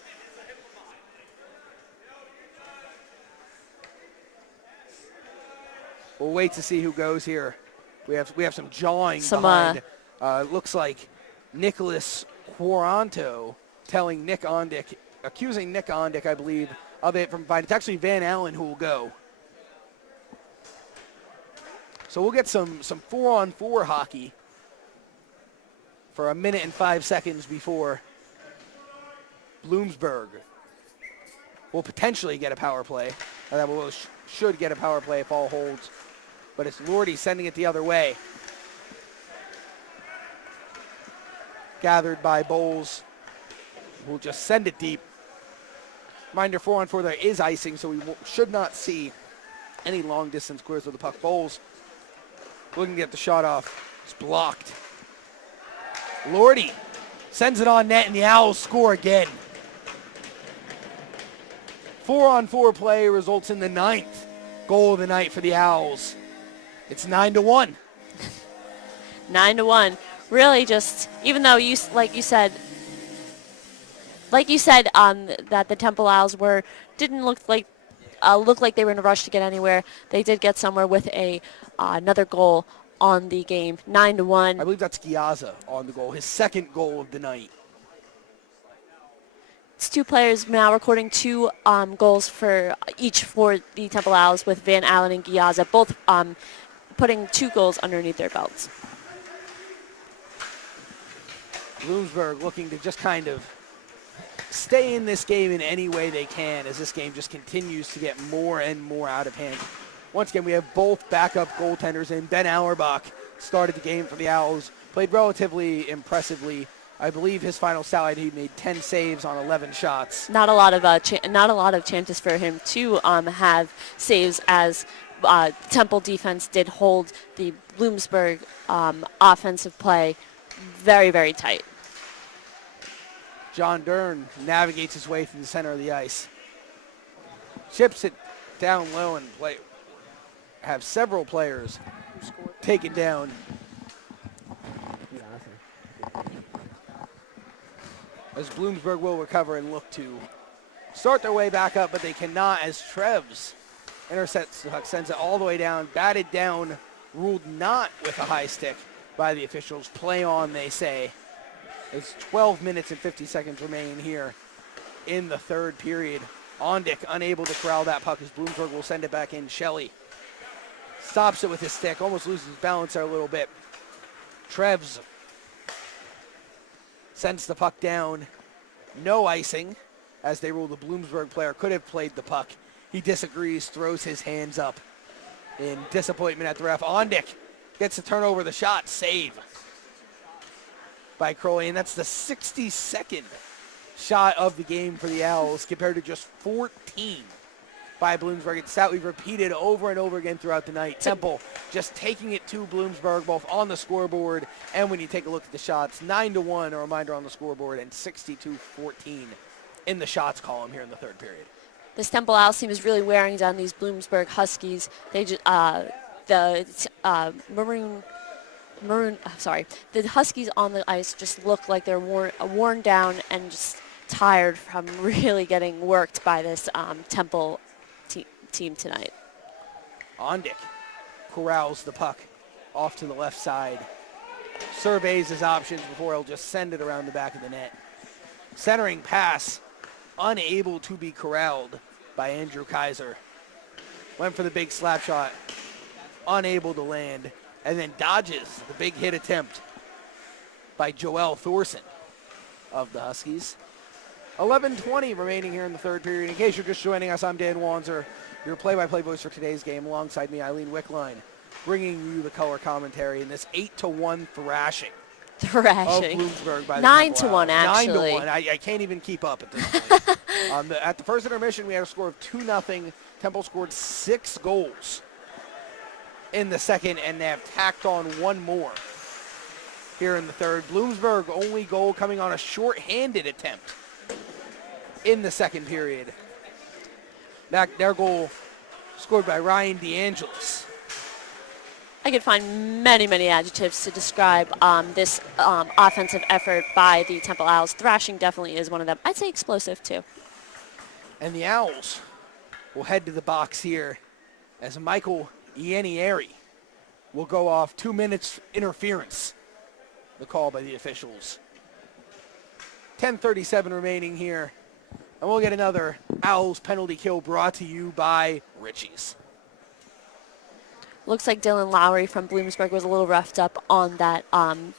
We'll wait to see who goes here. We have some jawing behind. Looks like Nicholas Quaranto telling Nick Ondick, accusing Nick Ondick, I believe, of it from fighting. It's actually Van Allen who will go. So we'll get some 4-on-4 hockey for a minute and 5 seconds before Bloomsburg will potentially get a power play. That should get a power play if all holds. But it's Lordy sending it the other way. Gathered by Bowles. We'll just send it deep. Reminder, 4-on-4, there is icing, so we should not see any long-distance clears with the puck. Bowles looking to get the shot off. It's blocked. Lordy sends it on net, and the Owls score again. 4-on-4 play results in the 9th goal of the night for the Owls. It's 9-1. 9-1. Really, just even though like you said, that the Temple Owls didn't look like they were in a rush to get anywhere. They did get somewhere with another goal on the game. 9-1. I believe that's Giazza on the goal, his second goal of the night. It's two players now recording 2 goals for each for the Temple Owls, with Van Allen and Giazza both putting 2 goals underneath their belts. Bloomsburg looking to just kind of stay in this game in any way they can as this game just continues to get more and more out of hand. Once again, we have both backup goaltenders in. Ben Auerbach started the game for the Owls, played relatively impressively. I believe his final stat, he made 10 saves on 11 shots. Not a lot of chances for him to have saves, as Temple defense did hold the Bloomsburg offensive play very, very tight. John Dern navigates his way through the center of the ice. Chips it down low and have several players taken down. As Bloomsburg will recover and look to start their way back up, but they cannot, as Trevs intercepts the puck, sends it all the way down, batted down, ruled not with a high stick by the officials. Play on, they say. It's 12 minutes and 50 seconds remaining here in the third period. Ondick unable to corral that puck as Bloomsburg will send it back in. Shelley stops it with his stick, almost loses his balance there a little bit. Trevs sends the puck down. No icing, as they rule the Bloomsburg player could have played the puck. He disagrees, throws his hands up in disappointment at the ref. Ondick gets to turn over the shot. Save by Crowley, and that's the 62nd shot of the game for the Owls compared to just 14 by Bloomsburg. It's that we've repeated over and over again throughout the night. Temple just taking it to Bloomsburg, both on the scoreboard and when you take a look at the shots. 9-1, a reminder on the scoreboard, and 62-14 in the shots column here in the third period. This Temple Owls team is really wearing down these Bloomsburg Huskies. They just the Huskies on the ice just look like they're worn down and just tired from really getting worked by this Temple team tonight. Ondick corrals the puck off to the left side, surveys his options before he'll just send it around the back of the net. Centering pass, unable to be corralled by Andrew Kaiser. Went for the big slap shot, unable to land, and then dodges the big hit attempt by Joel Thorson of the Huskies. 11:20 remaining here in the third period. In case you're just joining us, I'm Dan Wanzer, your play-by-play voice for today's game. Alongside me, Eileen Wickline, bringing you the color commentary in this 8-1 thrashing of Bloomsburg by the 9-1, actually. 9-1. I can't even keep up at this point. At the first intermission, we had a score of 2-0. Temple scored 6 goals in the second, and they have tacked on one more here in the third. Bloomsburg only goal coming on a short-handed attempt in the second period. Their goal scored by Ryan DeAngelis. I could find many, many adjectives to describe this offensive effort by the Temple Owls. Thrashing definitely is one of them. I'd say explosive, too. And the Owls will head to the box here as Michael Ianieri will go off. 2 minutes interference, the call by the officials. 10:37 remaining here, and we'll get another Owls penalty kill brought to you by Richie's. Looks like Dylan Lowry from Bloomsburg was a little roughed up on that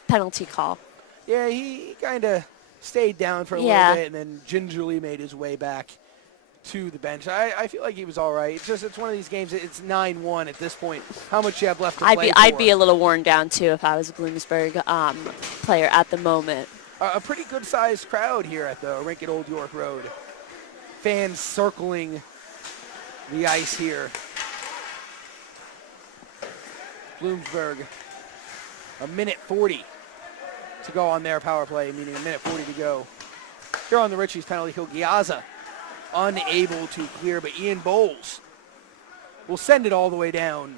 penalty call. Yeah, he kind of stayed down for a little bit and then gingerly made his way back to the bench. I feel like he was all right. It's one of these games. It's 9-1 at this point. How much you have left to play for? I'd be a little worn down too if I was a Bloomsburg player at the moment. A pretty good-sized crowd here at the rink at Old York Road. Fans circling the ice here. Bloomsburg, a minute 40 to go on their power play, meaning a minute 40 to go. Here on the Richie's penalty kill, Giazza unable to clear, but Ian Bowles will send it all the way down.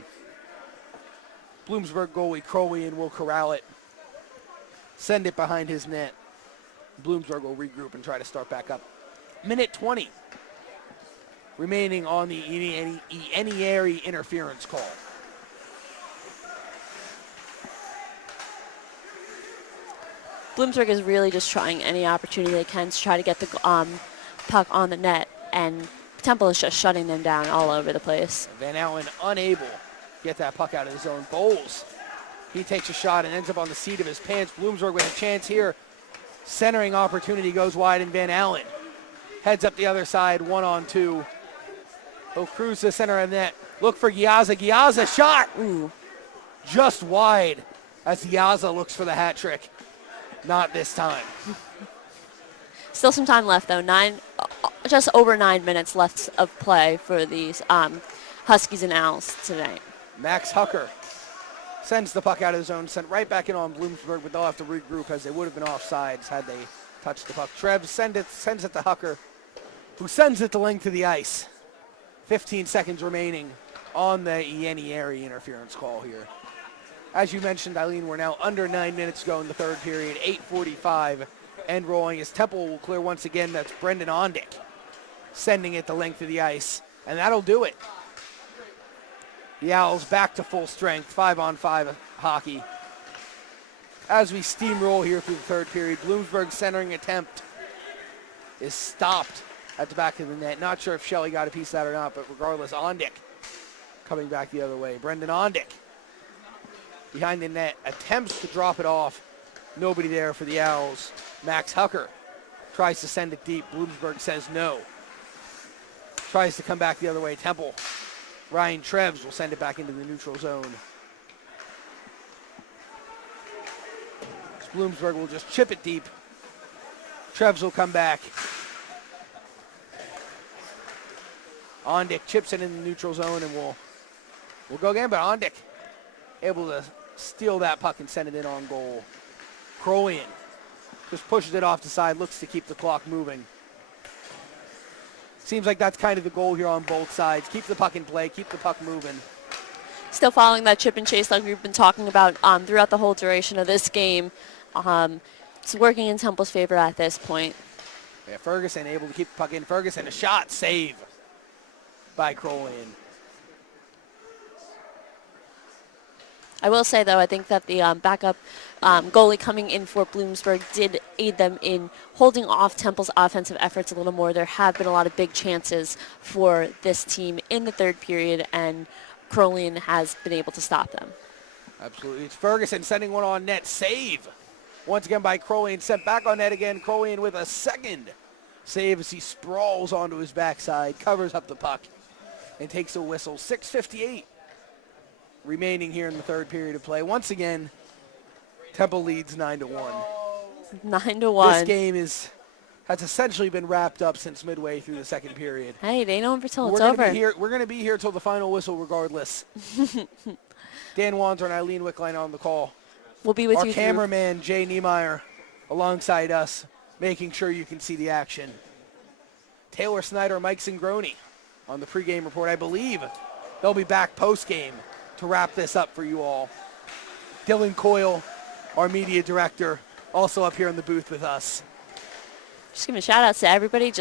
Bloomsburg goalie Crowley will corral it, send it behind his net. Bloomsburg will regroup and try to start back up. Minute 20 remaining on the Ianieri interference call. Bloomsburg is really just trying any opportunity they can to try to get the puck on the net, and Temple is just shutting them down all over the place. Van Allen unable to get that puck out of the zone. Bowles, he takes a shot and ends up on the seat of his pants. Bloomsburg with a chance here Centering opportunity goes wide, and Van Alen heads up the other side, 1-on-2. He'll cruise to the center of the net. Look for Giazza. Giazza shot. Ooh. Just wide as Giazza looks for the hat trick. Not this time. Still some time left, though. Just over 9 minutes left of play for these Huskies and Owls tonight. Max Hucker sends the puck out of the zone, sent right back in on Bloomsburg, but they'll have to regroup as they would have been offsides had they touched the puck. Trev sends it to Hucker, who sends it the length of the ice. 15 seconds remaining on the Ienieri interference call here. As you mentioned, Eileen, we're now under 9 minutes to go in the third period, 8:45, end rolling as Temple will clear once again. That's Brendan Ondick sending it the length of the ice, and that'll do it. The Owls back to full strength, 5-on-5 hockey. As we steamroll here through the third period, Bloomsburg's centering attempt is stopped at the back of the net. Not sure if Shelley got a piece of that or not, but regardless, Ondick coming back the other way. Brendan Ondick behind the net, attempts to drop it off. Nobody there for the Owls. Max Hucker tries to send it deep. Bloomsburg says no. Tries to come back the other way. Temple. Ryan Treves will send it back into the neutral zone. Bloomsburg will just chip it deep. Treves will come back. Ondick chips it in the neutral zone, and we'll go again, but Ondick able to steal that puck and send it in on goal. Crolian just pushes it off the side, looks to keep the clock moving. Seems like that's kind of the goal here on both sides. Keep the puck in play, keep the puck moving. Still following that chip and chase like we've been talking about throughout the whole duration of this game. It's working in Temple's favor at this point. Yeah, Ferguson able to keep the puck in. Ferguson, a shot, save by Crolian. I will say, though, I think that the backup goalie coming in for Bloomsburg did aid them in holding off Temple's offensive efforts a little more. There have been a lot of big chances for this team in the third period, and Crolian has been able to stop them. Absolutely. It's Ferguson sending one on net. Save. Once again by Crolian. Sent back on net again. Crolian with a second save as he sprawls onto his backside, covers up the puck, and takes a whistle. 6:58 remaining here in the third period of play. Once again, Temple leads 9-1. 9-1. This game has essentially been wrapped up since midway through the second period. Hey, it ain't over till it's We're over. going to be here till the final whistle regardless. Dan Wanzer and Eileen Wickline on the call. We'll be with Our you. cameraman, Jay Niemeyer, alongside us, making sure you can see the action. Taylor Snyder, Mike Zingroni on the pregame report. I believe they'll be back postgame to wrap this up for you all. Dylan Coyle, our media director, also up here in the booth with us. Just giving shout outs to everybody.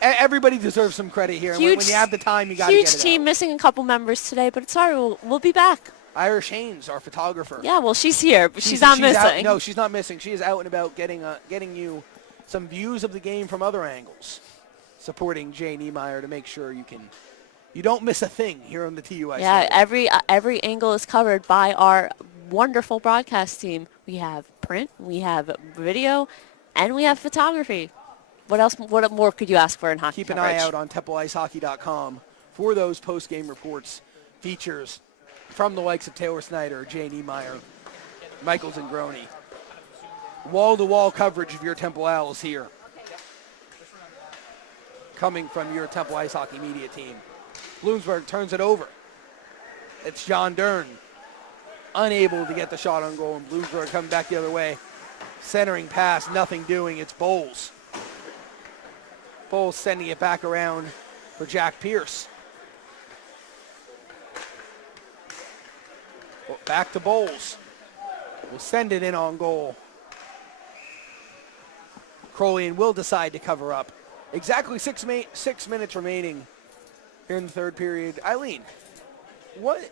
Everybody deserves some credit here. Huge, when you have the time, you got to get it Huge team, out. missing a couple members today, but it's all right. We'll be back. Irish Haynes, our photographer. Yeah, well, she's here, but she's not missing. No, she's not missing. She is out and about getting you some views of the game from other angles, supporting Jay Niemeyer to make sure you don't miss a thing here on the TUI. Yeah, every angle is covered by our wonderful broadcast team. We have print, we have video, and we have photography. What else? What more could you ask for in hockey Keep an coverage? eye out on TempleIceHockey.com for those post-game reports, features from the likes of Taylor Snyder, Jay Niemeyer, Michael Zingroni. Wall-to-wall coverage of your Temple Owls here, coming from your Temple Ice Hockey media team. Bloomsburg turns it over. It's John Dern, unable to get the shot on goal, and Bloomsburg coming back the other way. Centering pass, nothing doing. It's Bowles. Bowles sending it back around for Jack Pierce. Back to Bowles. Will send it in on goal. Crolian will decide to cover up. Exactly 6 minutes remaining here in the third period. Eileen, what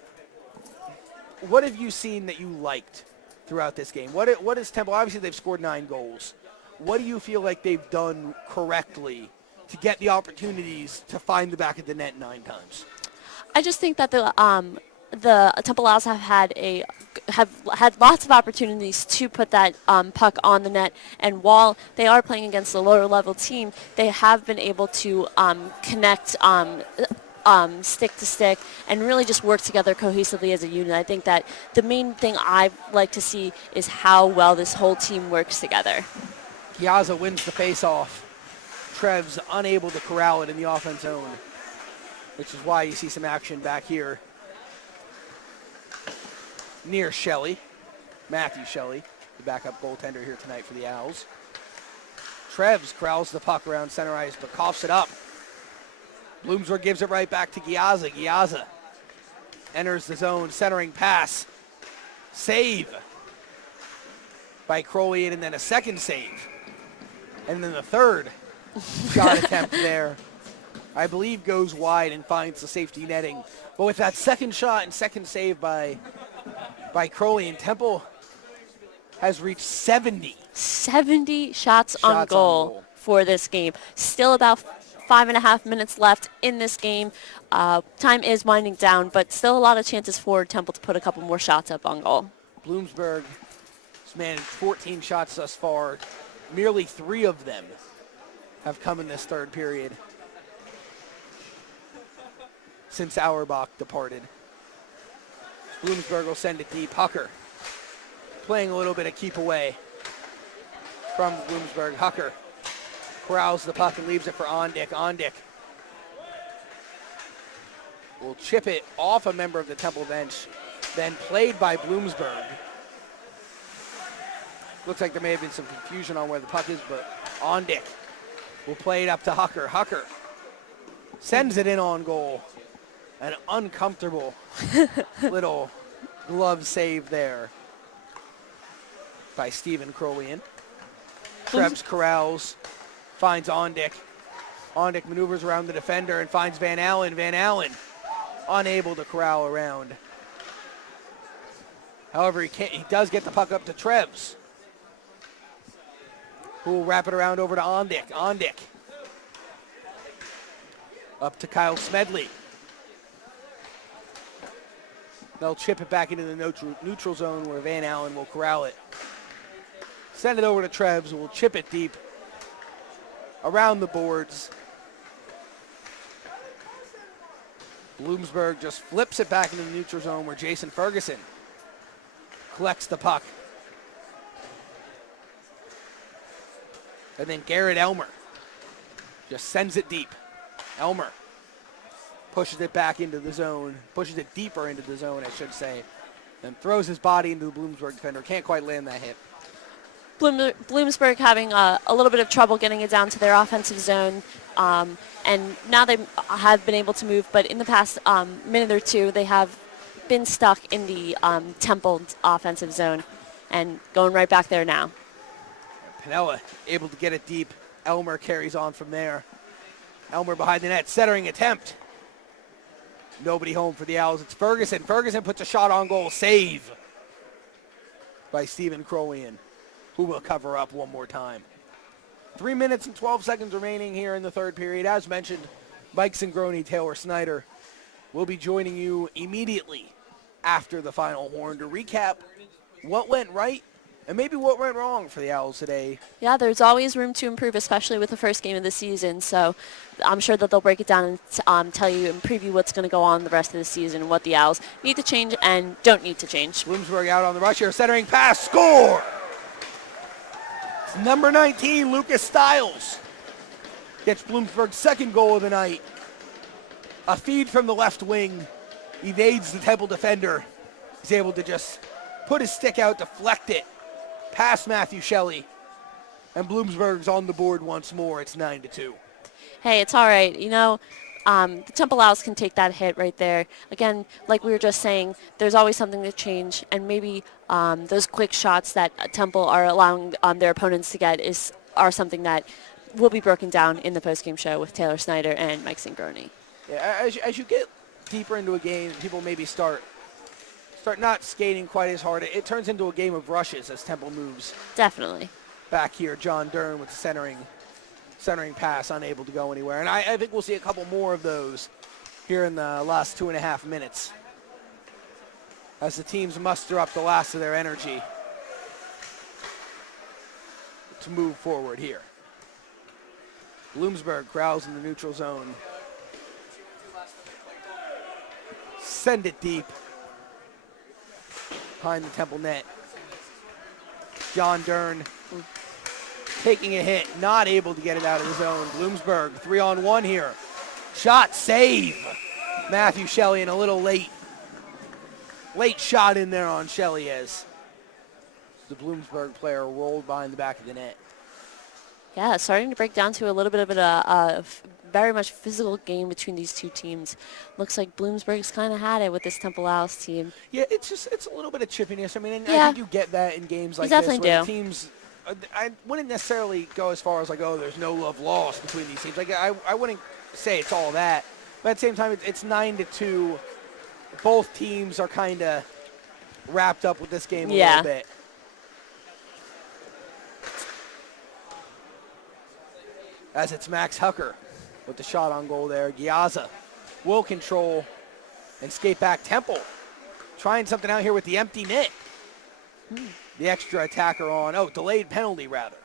have you seen that you liked throughout this game? What is Temple? Obviously, they've scored 9 goals. What do you feel like they've done correctly to get the opportunities to find the back of the net 9 times? I just think that the Temple Owls have had a have had lots of opportunities to put that puck on the net. And while they are playing against a lower level team, they have been able to connect stick to stick and really just work together cohesively as a unit. I think that the main thing I like to see is how well this whole team works together. Giazza wins the face-off. Trev's unable to corral it in the offense zone, which is why you see some action back here near Shelley, Matthew Shelley, the backup goaltender here tonight for the Owls. Trevs corrals the puck around center ice, but coughs it up. Bloomsburg gives it right back to Giazza. Giazza enters the zone, centering pass. Save by Crowley, and then a second save. And then the third shot attempt there, I believe, goes wide and finds the safety netting. But with that second shot and second save by Crowley, and Temple has reached 70. 70 shots on goal for this game. Still about 5.5 minutes left in this game. Time is winding down, but still a lot of chances for Temple to put a couple more shots up on goal. Bloomsburg has managed 14 shots thus far. Merely 3 of them have come in this third period since Auerbach departed. Bloomsburg will send it deep. Hucker playing a little bit of keep away from Bloomsburg. Hucker corrals the puck and leaves it for Ondick. Ondick will chip it off a member of the Temple bench, then played by Bloomsburg. Looks like there may have been some confusion on where the puck is, but Ondick will play it up to Hucker. Hucker sends it in on goal. An uncomfortable little glove save there by Stephen Crowleyan. Krebs corrals, finds Ondick. Ondick maneuvers around the defender and finds Van Alen. Van Alen unable to corral around. However, he does get the puck up to Trebs, who will wrap it around over to Ondick. Ondick up to Kyle Smedley. They'll chip it back into the neutral zone where Van Alen will corral it. Send it over to Trebs, who will chip it deep around the boards. Bloomsburg just flips it back into the neutral zone where Jason Ferguson collects the puck. And then Garrett Elmer just sends it deep. Elmer pushes it back into the zone, pushes it deeper into the zone, I should say, then throws his body into the Bloomsburg defender. Can't quite land that hit. Bloomsburg having a little bit of trouble getting it down to their offensive zone, and now they have been able to move, but in the past minute or two, they have been stuck in the Temple offensive zone and going right back there now. Pinella able to get it deep. Elmer carries on from there. Elmer behind the net, centering attempt. Nobody home for the Owls. It's Ferguson. Ferguson puts a shot on goal. Save by Stephen Crowleyan, who will cover up one more time. 3 minutes and 12 seconds remaining here in the third period. As mentioned, Mike Zingroni, Taylor Snyder will be joining you immediately after the final horn to recap what went right and maybe what went wrong for the Owls today. Yeah, there's always room to improve, especially with the first game of the season. So I'm sure that they'll break it down and tell you and preview what's going to go on the rest of the season and what the Owls need to change and don't need to change. Bloomsburg out on the rush here, centering pass, score! It's number 19, Lucas Stiles gets Bloomsburg's second goal of the night. A feed from the left wing, evades the Temple defender. He's able to just put his stick out, deflect it past Matthew Shelley, and Bloomsburg's on the board once more. It's 9-2. Hey, it's all right. You know, the Temple Owls can take that hit right there. Again, like we were just saying, there's always something to change, and maybe those quick shots that Temple are allowing their opponents to get are something that will be broken down in the postgame show with Taylor Snyder and Mike Zingroni. Yeah, as you get deeper into a game, people maybe start not skating quite as hard. It turns into a game of rushes as Temple moves. Definitely. Back here, John Dern with the centering pass, unable to go anywhere. And I think we'll see a couple more of those here in the last 2.5 minutes. as the teams muster up the last of their energy to move forward here. Bloomsburg crowds in the neutral zone. Send it deep behind the Temple net. John Dern taking a hit, not able to get it out of the zone. Bloomsburg 3-on-1 here. Shot, save. Matthew Shelley, and a little late shot in there on Shelley as the Bloomsburg player rolled behind the back of the net. Yeah, starting to break down to a little bit of a very much physical game between these two teams. Looks like Bloomsburg's kind of had it with this Temple Owls team. Yeah, it's a little bit of chippiness. I mean, and Yeah. I think you get that in games like definitely this where do. the teams, I wouldn't necessarily go as far as like, oh, there's no love lost between these teams. Like, I wouldn't say it's all that. But at the same time, it's 9-2. Both teams are kind of wrapped up with this game a little bit. As it's Max Hucker with the shot on goal there. Giazza will control and skate back. Temple trying something out here with the empty net. The extra attacker on, delayed penalty rather.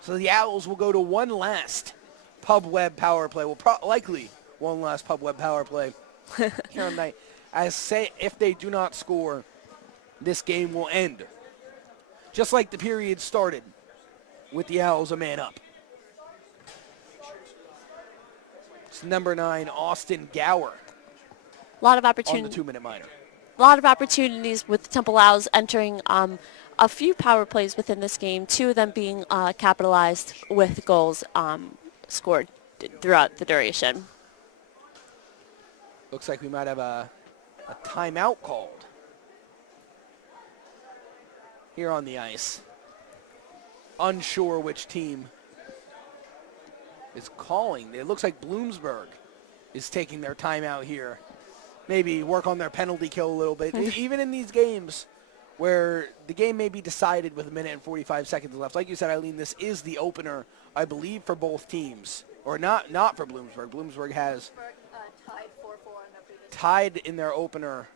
So the Owls will go to one last Pub Web power play. Well, likely one last Pub Web power play here on night. If they do not score, this game will end. Just like the period started with the Owls a man up. It's number 9, Austin Gower. A lot of On opportunity. the 2-minute minor. A lot of opportunities with the Temple Owls entering a few power plays within this game, 2 of them being capitalized with goals scored throughout the duration. Looks like we might have a timeout called here on the ice. Unsure which team is calling. It looks like Bloomsburg is taking their timeout here. Maybe work on their penalty kill a little bit. Even in these games where the game may be decided with 1 minute and 45 seconds left. Like you said, Eileen, this is the opener, I believe, for both teams. Or not for Bloomsburg. Bloomsburg has tied in their opener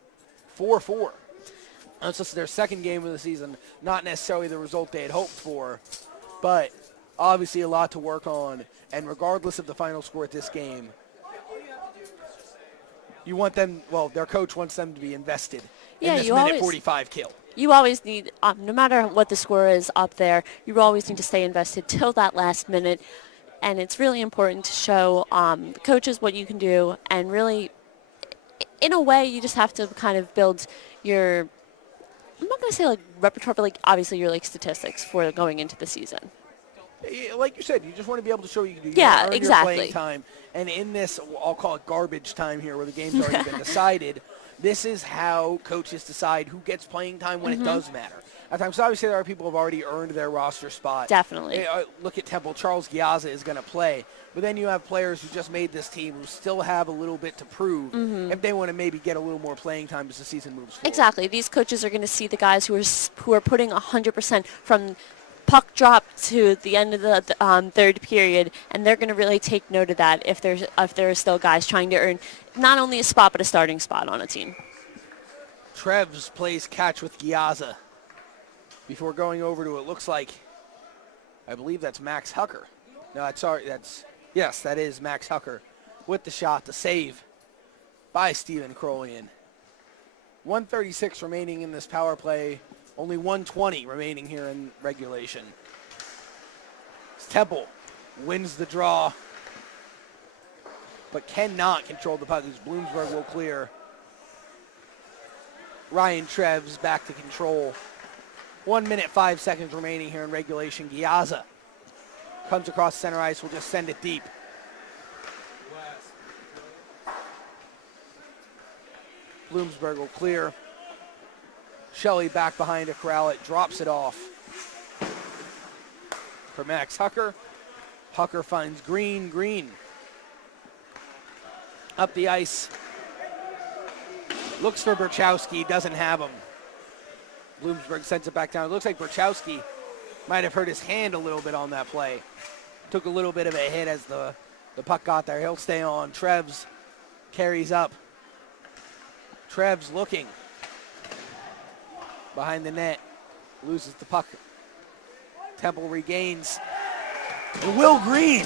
4-4. That's just their second game of the season. Not necessarily the result they had hoped for, but obviously a lot to work on. And regardless of the final score at this game, you want them, their coach wants them to be invested in this minute 45 kill. You always need, no matter what the score is up there, you always need to stay invested till that last minute. And it's really important to show the coaches what you can do. And really, in a way, you just have to kind of build your, I'm not going to say like repertoire, but like obviously your like statistics for going into the season. Like you said, you just want to be able to show you can do. Yeah, earn exactly. Your playing time. And in this, I'll call it garbage time here where the game's already been decided, this is how coaches decide who gets playing time when it does matter. At times, obviously, there are people who have already earned their roster spot. Definitely. Look at Temple. Charles Giazza is going to play. But then you have players who just made this team who still have a little bit to prove if they want to maybe get a little more playing time as the season moves forward. Exactly. These coaches are going to see the guys who are putting 100% from puck drop to the end of the third period, and they're going to really take note of that if there are still guys trying to earn not only a spot but a starting spot on a team. Trevs plays catch with Giazza before going over to it looks like, I believe that's Max Hucker. No, yes, that is Max Hucker with the shot, the save by Stephen Crolian. 1:36 remaining in this power play. Only 1:20 remaining here in regulation. Temple wins the draw, but cannot control the puck as Bloomsburg will clear. Ryan Trevs back to control. 1 minute, 5 seconds remaining here in regulation. Giazza comes across center ice, will just send it deep. Bloomsburg will clear. Shelley back behind to corral it, drops it off for Max Hucker. Hucker finds Green. Up the ice. Looks for Burchowski, doesn't have him. Bloomsburg sends it back down. It looks like Burchowski might have hurt his hand a little bit on that play. Took a little bit of a hit as the puck got there. He'll stay on. Trevs carries up. Trevs looking. behind the net, loses the puck. Temple regains. And Will Green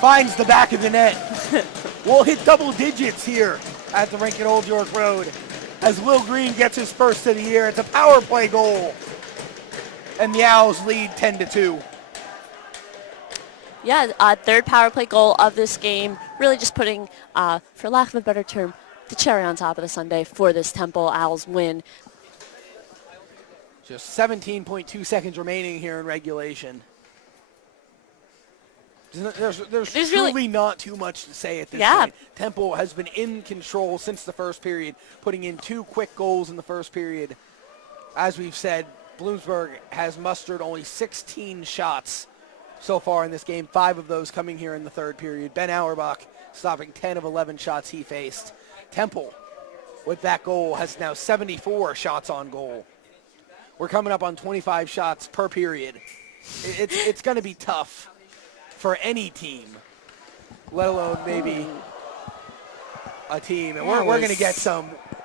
finds the back of the net. We'll hit double digits here at the rink at Old York Road as Will Green gets his first of the year. It's a power play goal. And the Owls lead 10-2. Yeah, third power play goal of this game. Really just putting, for lack of a better term, the cherry on top of the sundae for this Temple Owls win. Just 17.2 seconds remaining here in regulation. There's truly really not too much to say at this Yeah. point. Temple has been in control since the first period, putting in 2 quick goals in the first period. As we've said, Bloomsburg has mustered only 16 shots so far in this game, 5 of those coming here in the third period. Ben Auerbach stopping 10 of 11 shots he faced. Temple, with that goal, has now 74 shots on goal. We're coming up on 25 shots per period. It's going to be tough for any team, let alone maybe a team. And we're going to get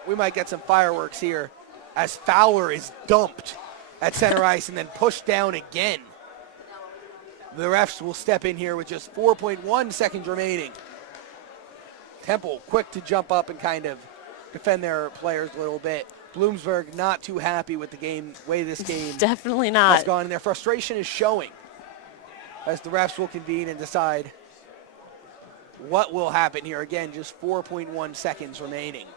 we might get some fireworks here as Fowler is dumped at center ice and then pushed down again. The refs will step in here with just 4.1 seconds remaining. Temple quick to jump up and kind of defend their players a little bit. Bloomsburg not too happy with the way this game Definitely has not. gone, and their frustration is showing as the refs will convene and decide what will happen here. Again, just 4.1 seconds remaining.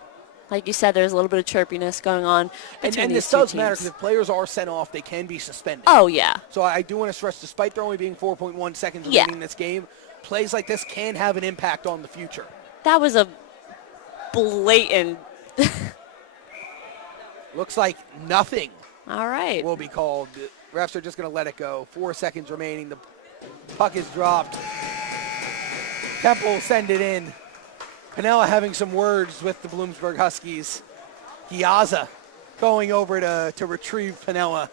Like you said, there's a little bit of chirpiness going on between And these this two does matter teams. because if players are sent off, they can be suspended. Oh, yeah. So I do want to stress, despite there only being 4.1 seconds Yeah. remaining in this game, plays like this can have an impact on the future. That was a blatant. Looks like nothing All right. will be called. The refs are just going to let it go. 4 seconds remaining. The puck is dropped. Temple send it in. Pinella having some words with the Bloomsburg Huskies. Giazza going over to retrieve Pinella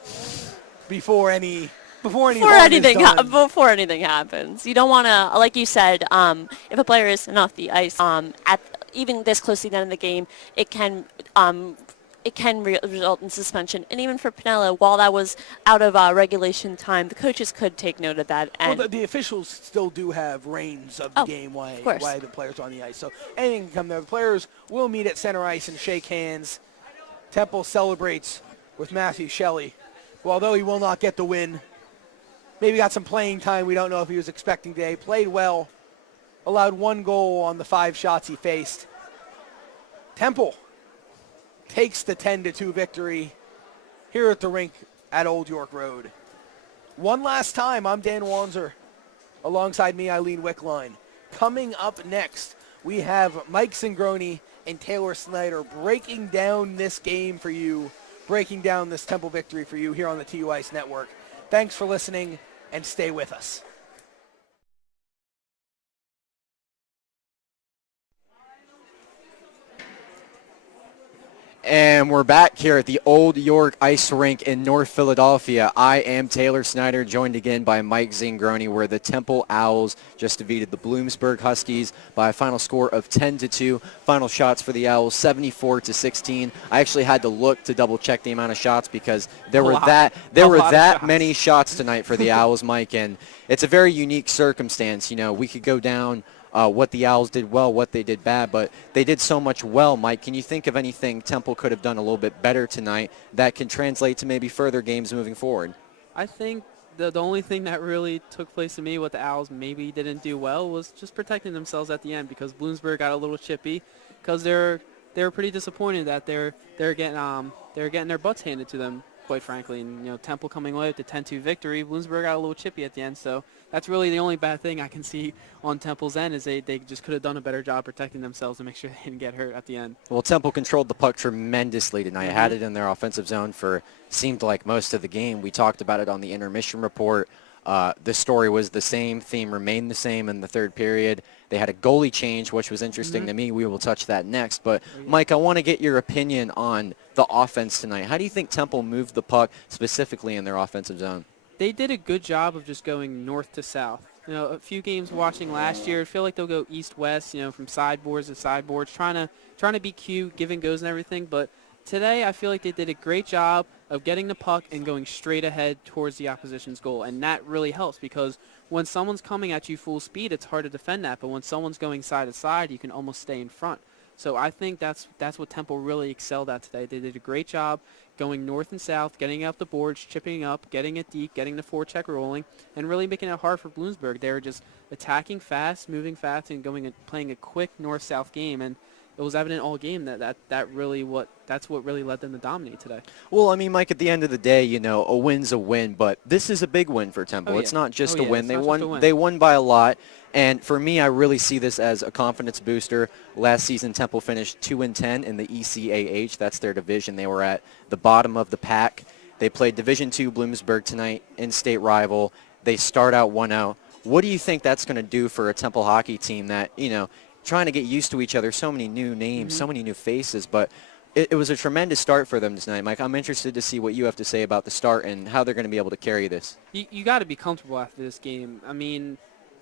before anything Before anything happens. You don't want to, like you said, if a player isn't off the ice even this close to the end of the game, it can result in suspension. And even for Pinella, while that was out of regulation time, the coaches could take note of that. And the officials still do have reins of the game while the players are on the ice. So anything can come there. The players will meet at center ice and shake hands. Temple celebrates with Matthew Shelley, who, although he will not get the win, maybe got some playing time. We don't know if he was expecting today. Played well. Allowed 1 goal on the 5 shots he faced. Temple takes the 10-2 victory here at the rink at Old York Road. One last time, I'm Dan Wanzer. Alongside me, Eileen Wickline. Coming up next, we have Mike Zingroni and Taylor Snyder breaking down this game for you, breaking down this Temple victory for you here on the TU Ice Network. Thanks for listening, and stay with us. And we're back here at the Old York Ice Rink in North Philadelphia. I am Taylor Snyder, joined again by Mike Zingroni, where the Temple Owls just defeated the Bloomsburg Huskies by a final score of 10-2. Final shots for the Owls, 74-16. I actually had to look to double check the amount of shots because there were that many shots tonight for the Owls, Mike, and it's a very unique circumstance. You know, we could go down what the Owls did well, what they did bad, but they did so much well. Mike, can you think of anything Temple could have done a little bit better tonight that can translate to maybe further games moving forward? I think the only thing that really took place to me, what the Owls maybe didn't do well, was just protecting themselves at the end, because Bloomsburg got a little chippy because they were pretty disappointed that they're getting their butts handed to them, quite frankly. And Temple coming away with the 10-2 victory, Bloomsburg got a little chippy at the end. So that's really the only bad thing I can see on Temple's end, is they just could have done a better job protecting themselves to make sure they didn't get hurt at the end. Well, Temple controlled the puck tremendously tonight. Had it in their offensive zone for seemed like most of the game. We talked about it on the intermission report. The story was the same. Theme remained the same in the third period. They had a goalie change, which was interesting to me. We will touch that next. But, Mike, I want to get your opinion on the offense tonight. How do you think Temple moved the puck specifically in their offensive zone? They did a good job of just going north to south. A few games watching last year, I feel like they'll go east-west, from sideboards to sideboards, trying to be cute, giving goes and everything. But today, I feel like they did a great job of getting the puck and going straight ahead towards the opposition's goal. And that really helps because when someone's coming at you full speed, it's hard to defend that. But when someone's going side to side, you can almost stay in front. So I think that's what Temple really excelled at today. They did a great job going north and south, getting up the boards, chipping up, getting it deep, getting the forecheck rolling, and really making it hard for Bloomsburg. They were just attacking fast, moving fast, and playing a quick north-south game. And it was evident all game that's what really led them to dominate today. Well, I mean, Mike, at the end of the day, you know, a win's a win, but this is a big win for Temple. Oh, yeah. It's not just Oh, a yeah, win. it's They not just a win. They won by a lot. And for me, I really see this as a confidence booster. Last season, Temple finished 2-10 in the ECAH. That's their division. They were at the bottom of the pack. They played Division II Bloomsburg tonight, in-state rival. They start out 1-0. What do you think that's going to do for a Temple hockey team that, you know, trying to get used to each other, so many new names, so many new faces, but it was a tremendous start for them tonight. Mike, I'm interested to see what you have to say about the start and how they're going to be able to carry this. You got to be comfortable after this game. I mean,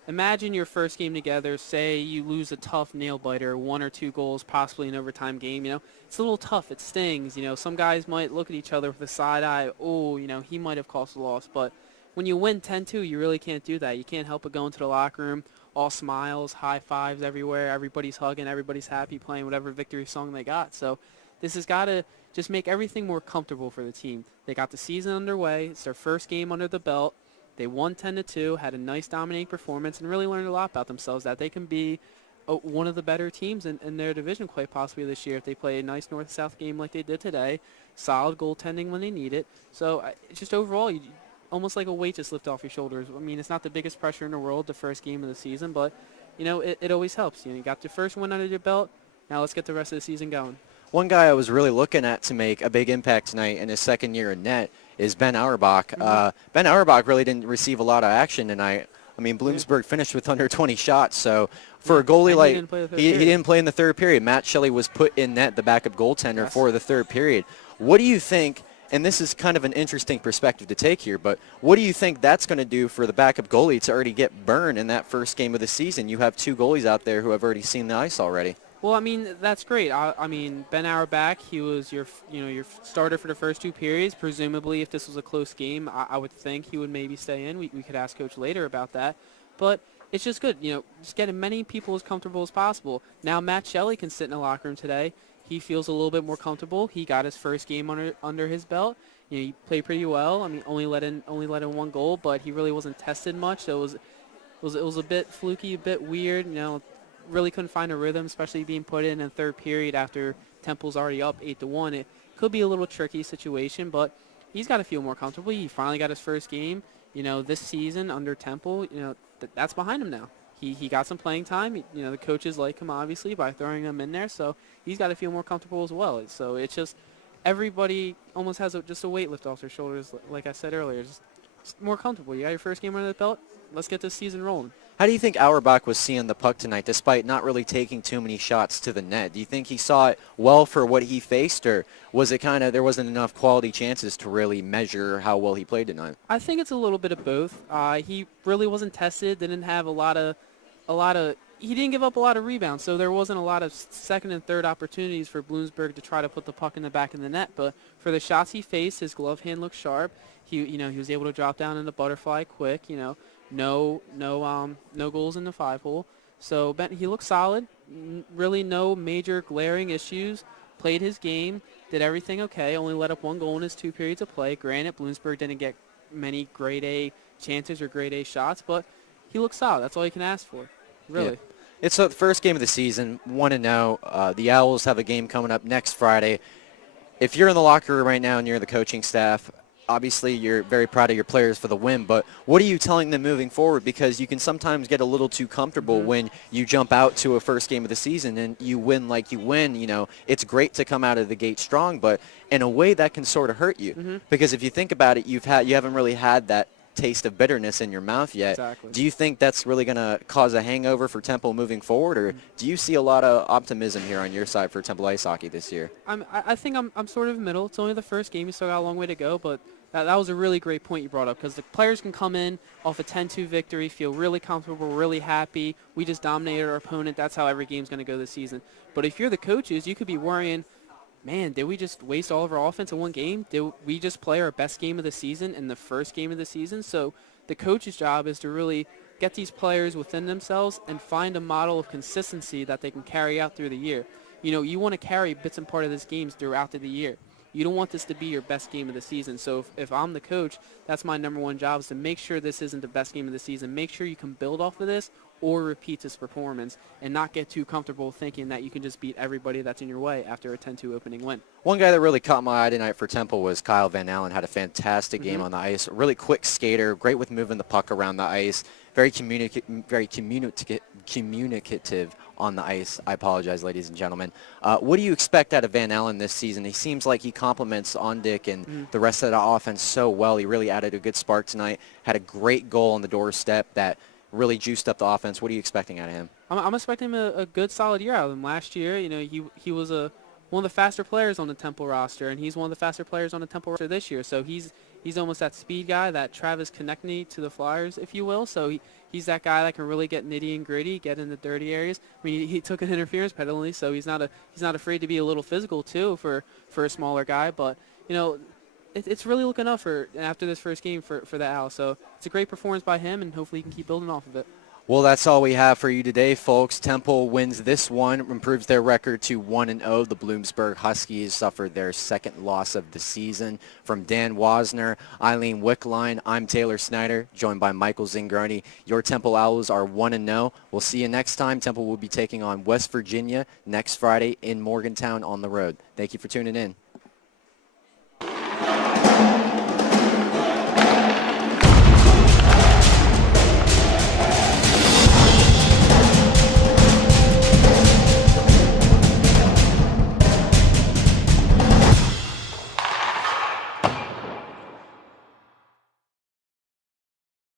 imagine your first game together. Say you lose a tough nail-biter, 1 or 2 goals, possibly an overtime game. You know, it's a little tough. It stings. You know, some guys might look at each other with a side eye. Oh, you know, he might have caused a loss. But when you win 10-2, you really can't do that. You can't help but go into the locker room, all smiles, high fives everywhere. Everybody's hugging. Everybody's happy, playing whatever victory song they got. So this has got to just make everything more comfortable for the team. They got the season underway. It's their first game under the belt. They won 10-2, had a nice dominating performance, and really learned a lot about themselves, that they can be one of the better teams in their division quite possibly this year if they play a nice north-south game like they did today, solid goaltending when they need it. So just overall, almost like a weight just lift off your shoulders. I mean, it's not the biggest pressure in the world, the first game of the season, but, you know, it always helps. You know, you got your first win under your belt. Now let's get the rest of the season going. One guy I was really looking at to make a big impact tonight in his second year in net is Ben Auerbach. Ben Auerbach really didn't receive a lot of action tonight. I mean, Bloomsburg finished with under 20 shots, so for a goalie like he didn't play in the third period. Matt Shelley was put in net, the backup goaltender, for the third period. What do you think, and this is kind of an interesting perspective to take here, but what do you think that's going to do for the backup goalie to already get burned in that first game of the season? You have 2 goalies out there who have already seen the ice already. Well, I mean, that's great. I mean, Ben Auerbach, he was your starter for the first 2 periods. Presumably, if this was a close game, I would think he would maybe stay in. We could ask Coach later about that. But it's just good, you know, just getting many people as comfortable as possible. Now Matt Shelley can sit in the locker room today. He feels a little bit more comfortable. He got his first game under his belt. You know, he played pretty well. I mean, only let in 1 goal, but he really wasn't tested much. So it was a bit fluky, a bit weird. You know, really couldn't find a rhythm, especially being put in the third period after Temple's already up 8-1. It could be a little tricky situation, but he's got to feel more comfortable. He finally got his first game, you know, this season under Temple. You know, that's behind him now. He got some playing time. You know, the coaches like him, obviously, by throwing him in there. So he's got to feel more comfortable as well. So it's just everybody almost has just a weight lift off their shoulders, like I said earlier. Just more comfortable. You got your first game under the belt. Let's get this season rolling. How do you think Auerbach was seeing the puck tonight, despite not really taking too many shots to the net? Do you think he saw it well for what he faced, or was it kind of there wasn't enough quality chances to really measure how well he played tonight? I think it's a little bit of both. He really wasn't tested. Didn't have a lot of. He didn't give up a lot of rebounds, so there wasn't a lot of second and third opportunities for Bloomsburg to try to put the puck in the back of the net. But for the shots he faced, his glove hand looked sharp. He was able to drop down in the butterfly quick. You know, no goals in the 5-hole. So he looked solid. Really no major glaring issues. Played his game. Did everything okay. Only let up 1 goal in his 2 periods of play. Granted, Bloomsburg didn't get many grade A chances or grade A shots, but he looked solid. That's all you can ask for, really. Yeah. It's the first game of the season, 1-0. The Owls have a game coming up next Friday. If you're in the locker room right now and you're the coaching staff, obviously you're very proud of your players for the win, but what are you telling them moving forward? Because you can sometimes get a little too comfortable when you jump out to a first game of the season and you win like you win. You know, it's great to come out of the gate strong, but in a way that can sort of hurt you. Because if you think about it, you haven't really had that taste of bitterness in your mouth yet. Exactly. Do you think that's really going to cause a hangover for Temple moving forward, or do you see a lot of optimism here on your side for Temple Ice Hockey this year? I think I'm sort of middle. It's only the first game. You still got a long way to go, but that was a really great point you brought up, because the players can come in off a 10-2 victory, feel really comfortable, really happy. We just dominated our opponent. That's how every game's going to go this season. But if you're the coaches, you could be worrying, man, did we just waste all of our offense in one game? Did we just play our best game of the season in the first game of the season? So the coach's job is to really get these players within themselves and find a model of consistency that they can carry out through the year. You know, you want to carry bits and parts of these games throughout the year. You don't want this to be your best game of the season. So if I'm the coach, that's my number one job, is to make sure this isn't the best game of the season. Make sure you can build off of this or repeat this performance and not get too comfortable thinking that you can just beat everybody that's in your way after a 10-2 opening win. One guy that really caught my eye tonight for Temple was Kyle Van Alen. Had a fantastic game on the ice. Really quick skater, great with moving the puck around the ice. Very communicative on the ice. I apologize, ladies and gentlemen. What do you expect out of Van Alen this season? He seems like he complements Ondick and the rest of the offense so well. He really added a good spark tonight. Had a great goal on the doorstep that really juiced up the offense. What are you expecting out of him? I'm expecting a good, solid year out of him. Last year, you know, he was one of the faster players on the Temple roster, and he's one of the faster players on the Temple roster this year. So he's almost that speed guy, that Travis Konechny to the Flyers, if you will. So he's that guy that can really get nitty and gritty, get in the dirty areas. I mean, he took an interference penalty, so he's not afraid to be a little physical too for a smaller guy. But you know, it's really looking up for after this first game for the Al. So it's a great performance by him, and hopefully he can keep building off of it. Well, that's all we have for you today, folks. Temple wins this one, improves their record to 1-0. The Bloomsburg Huskies suffered their second loss of the season. From Dan Wasner, Eileen Wickline, I'm Taylor Snyder, joined by Michael Zingroni. Your Temple Owls are 1-0. We'll see you next time. Temple will be taking on West Virginia next Friday in Morgantown on the road. Thank you for tuning in.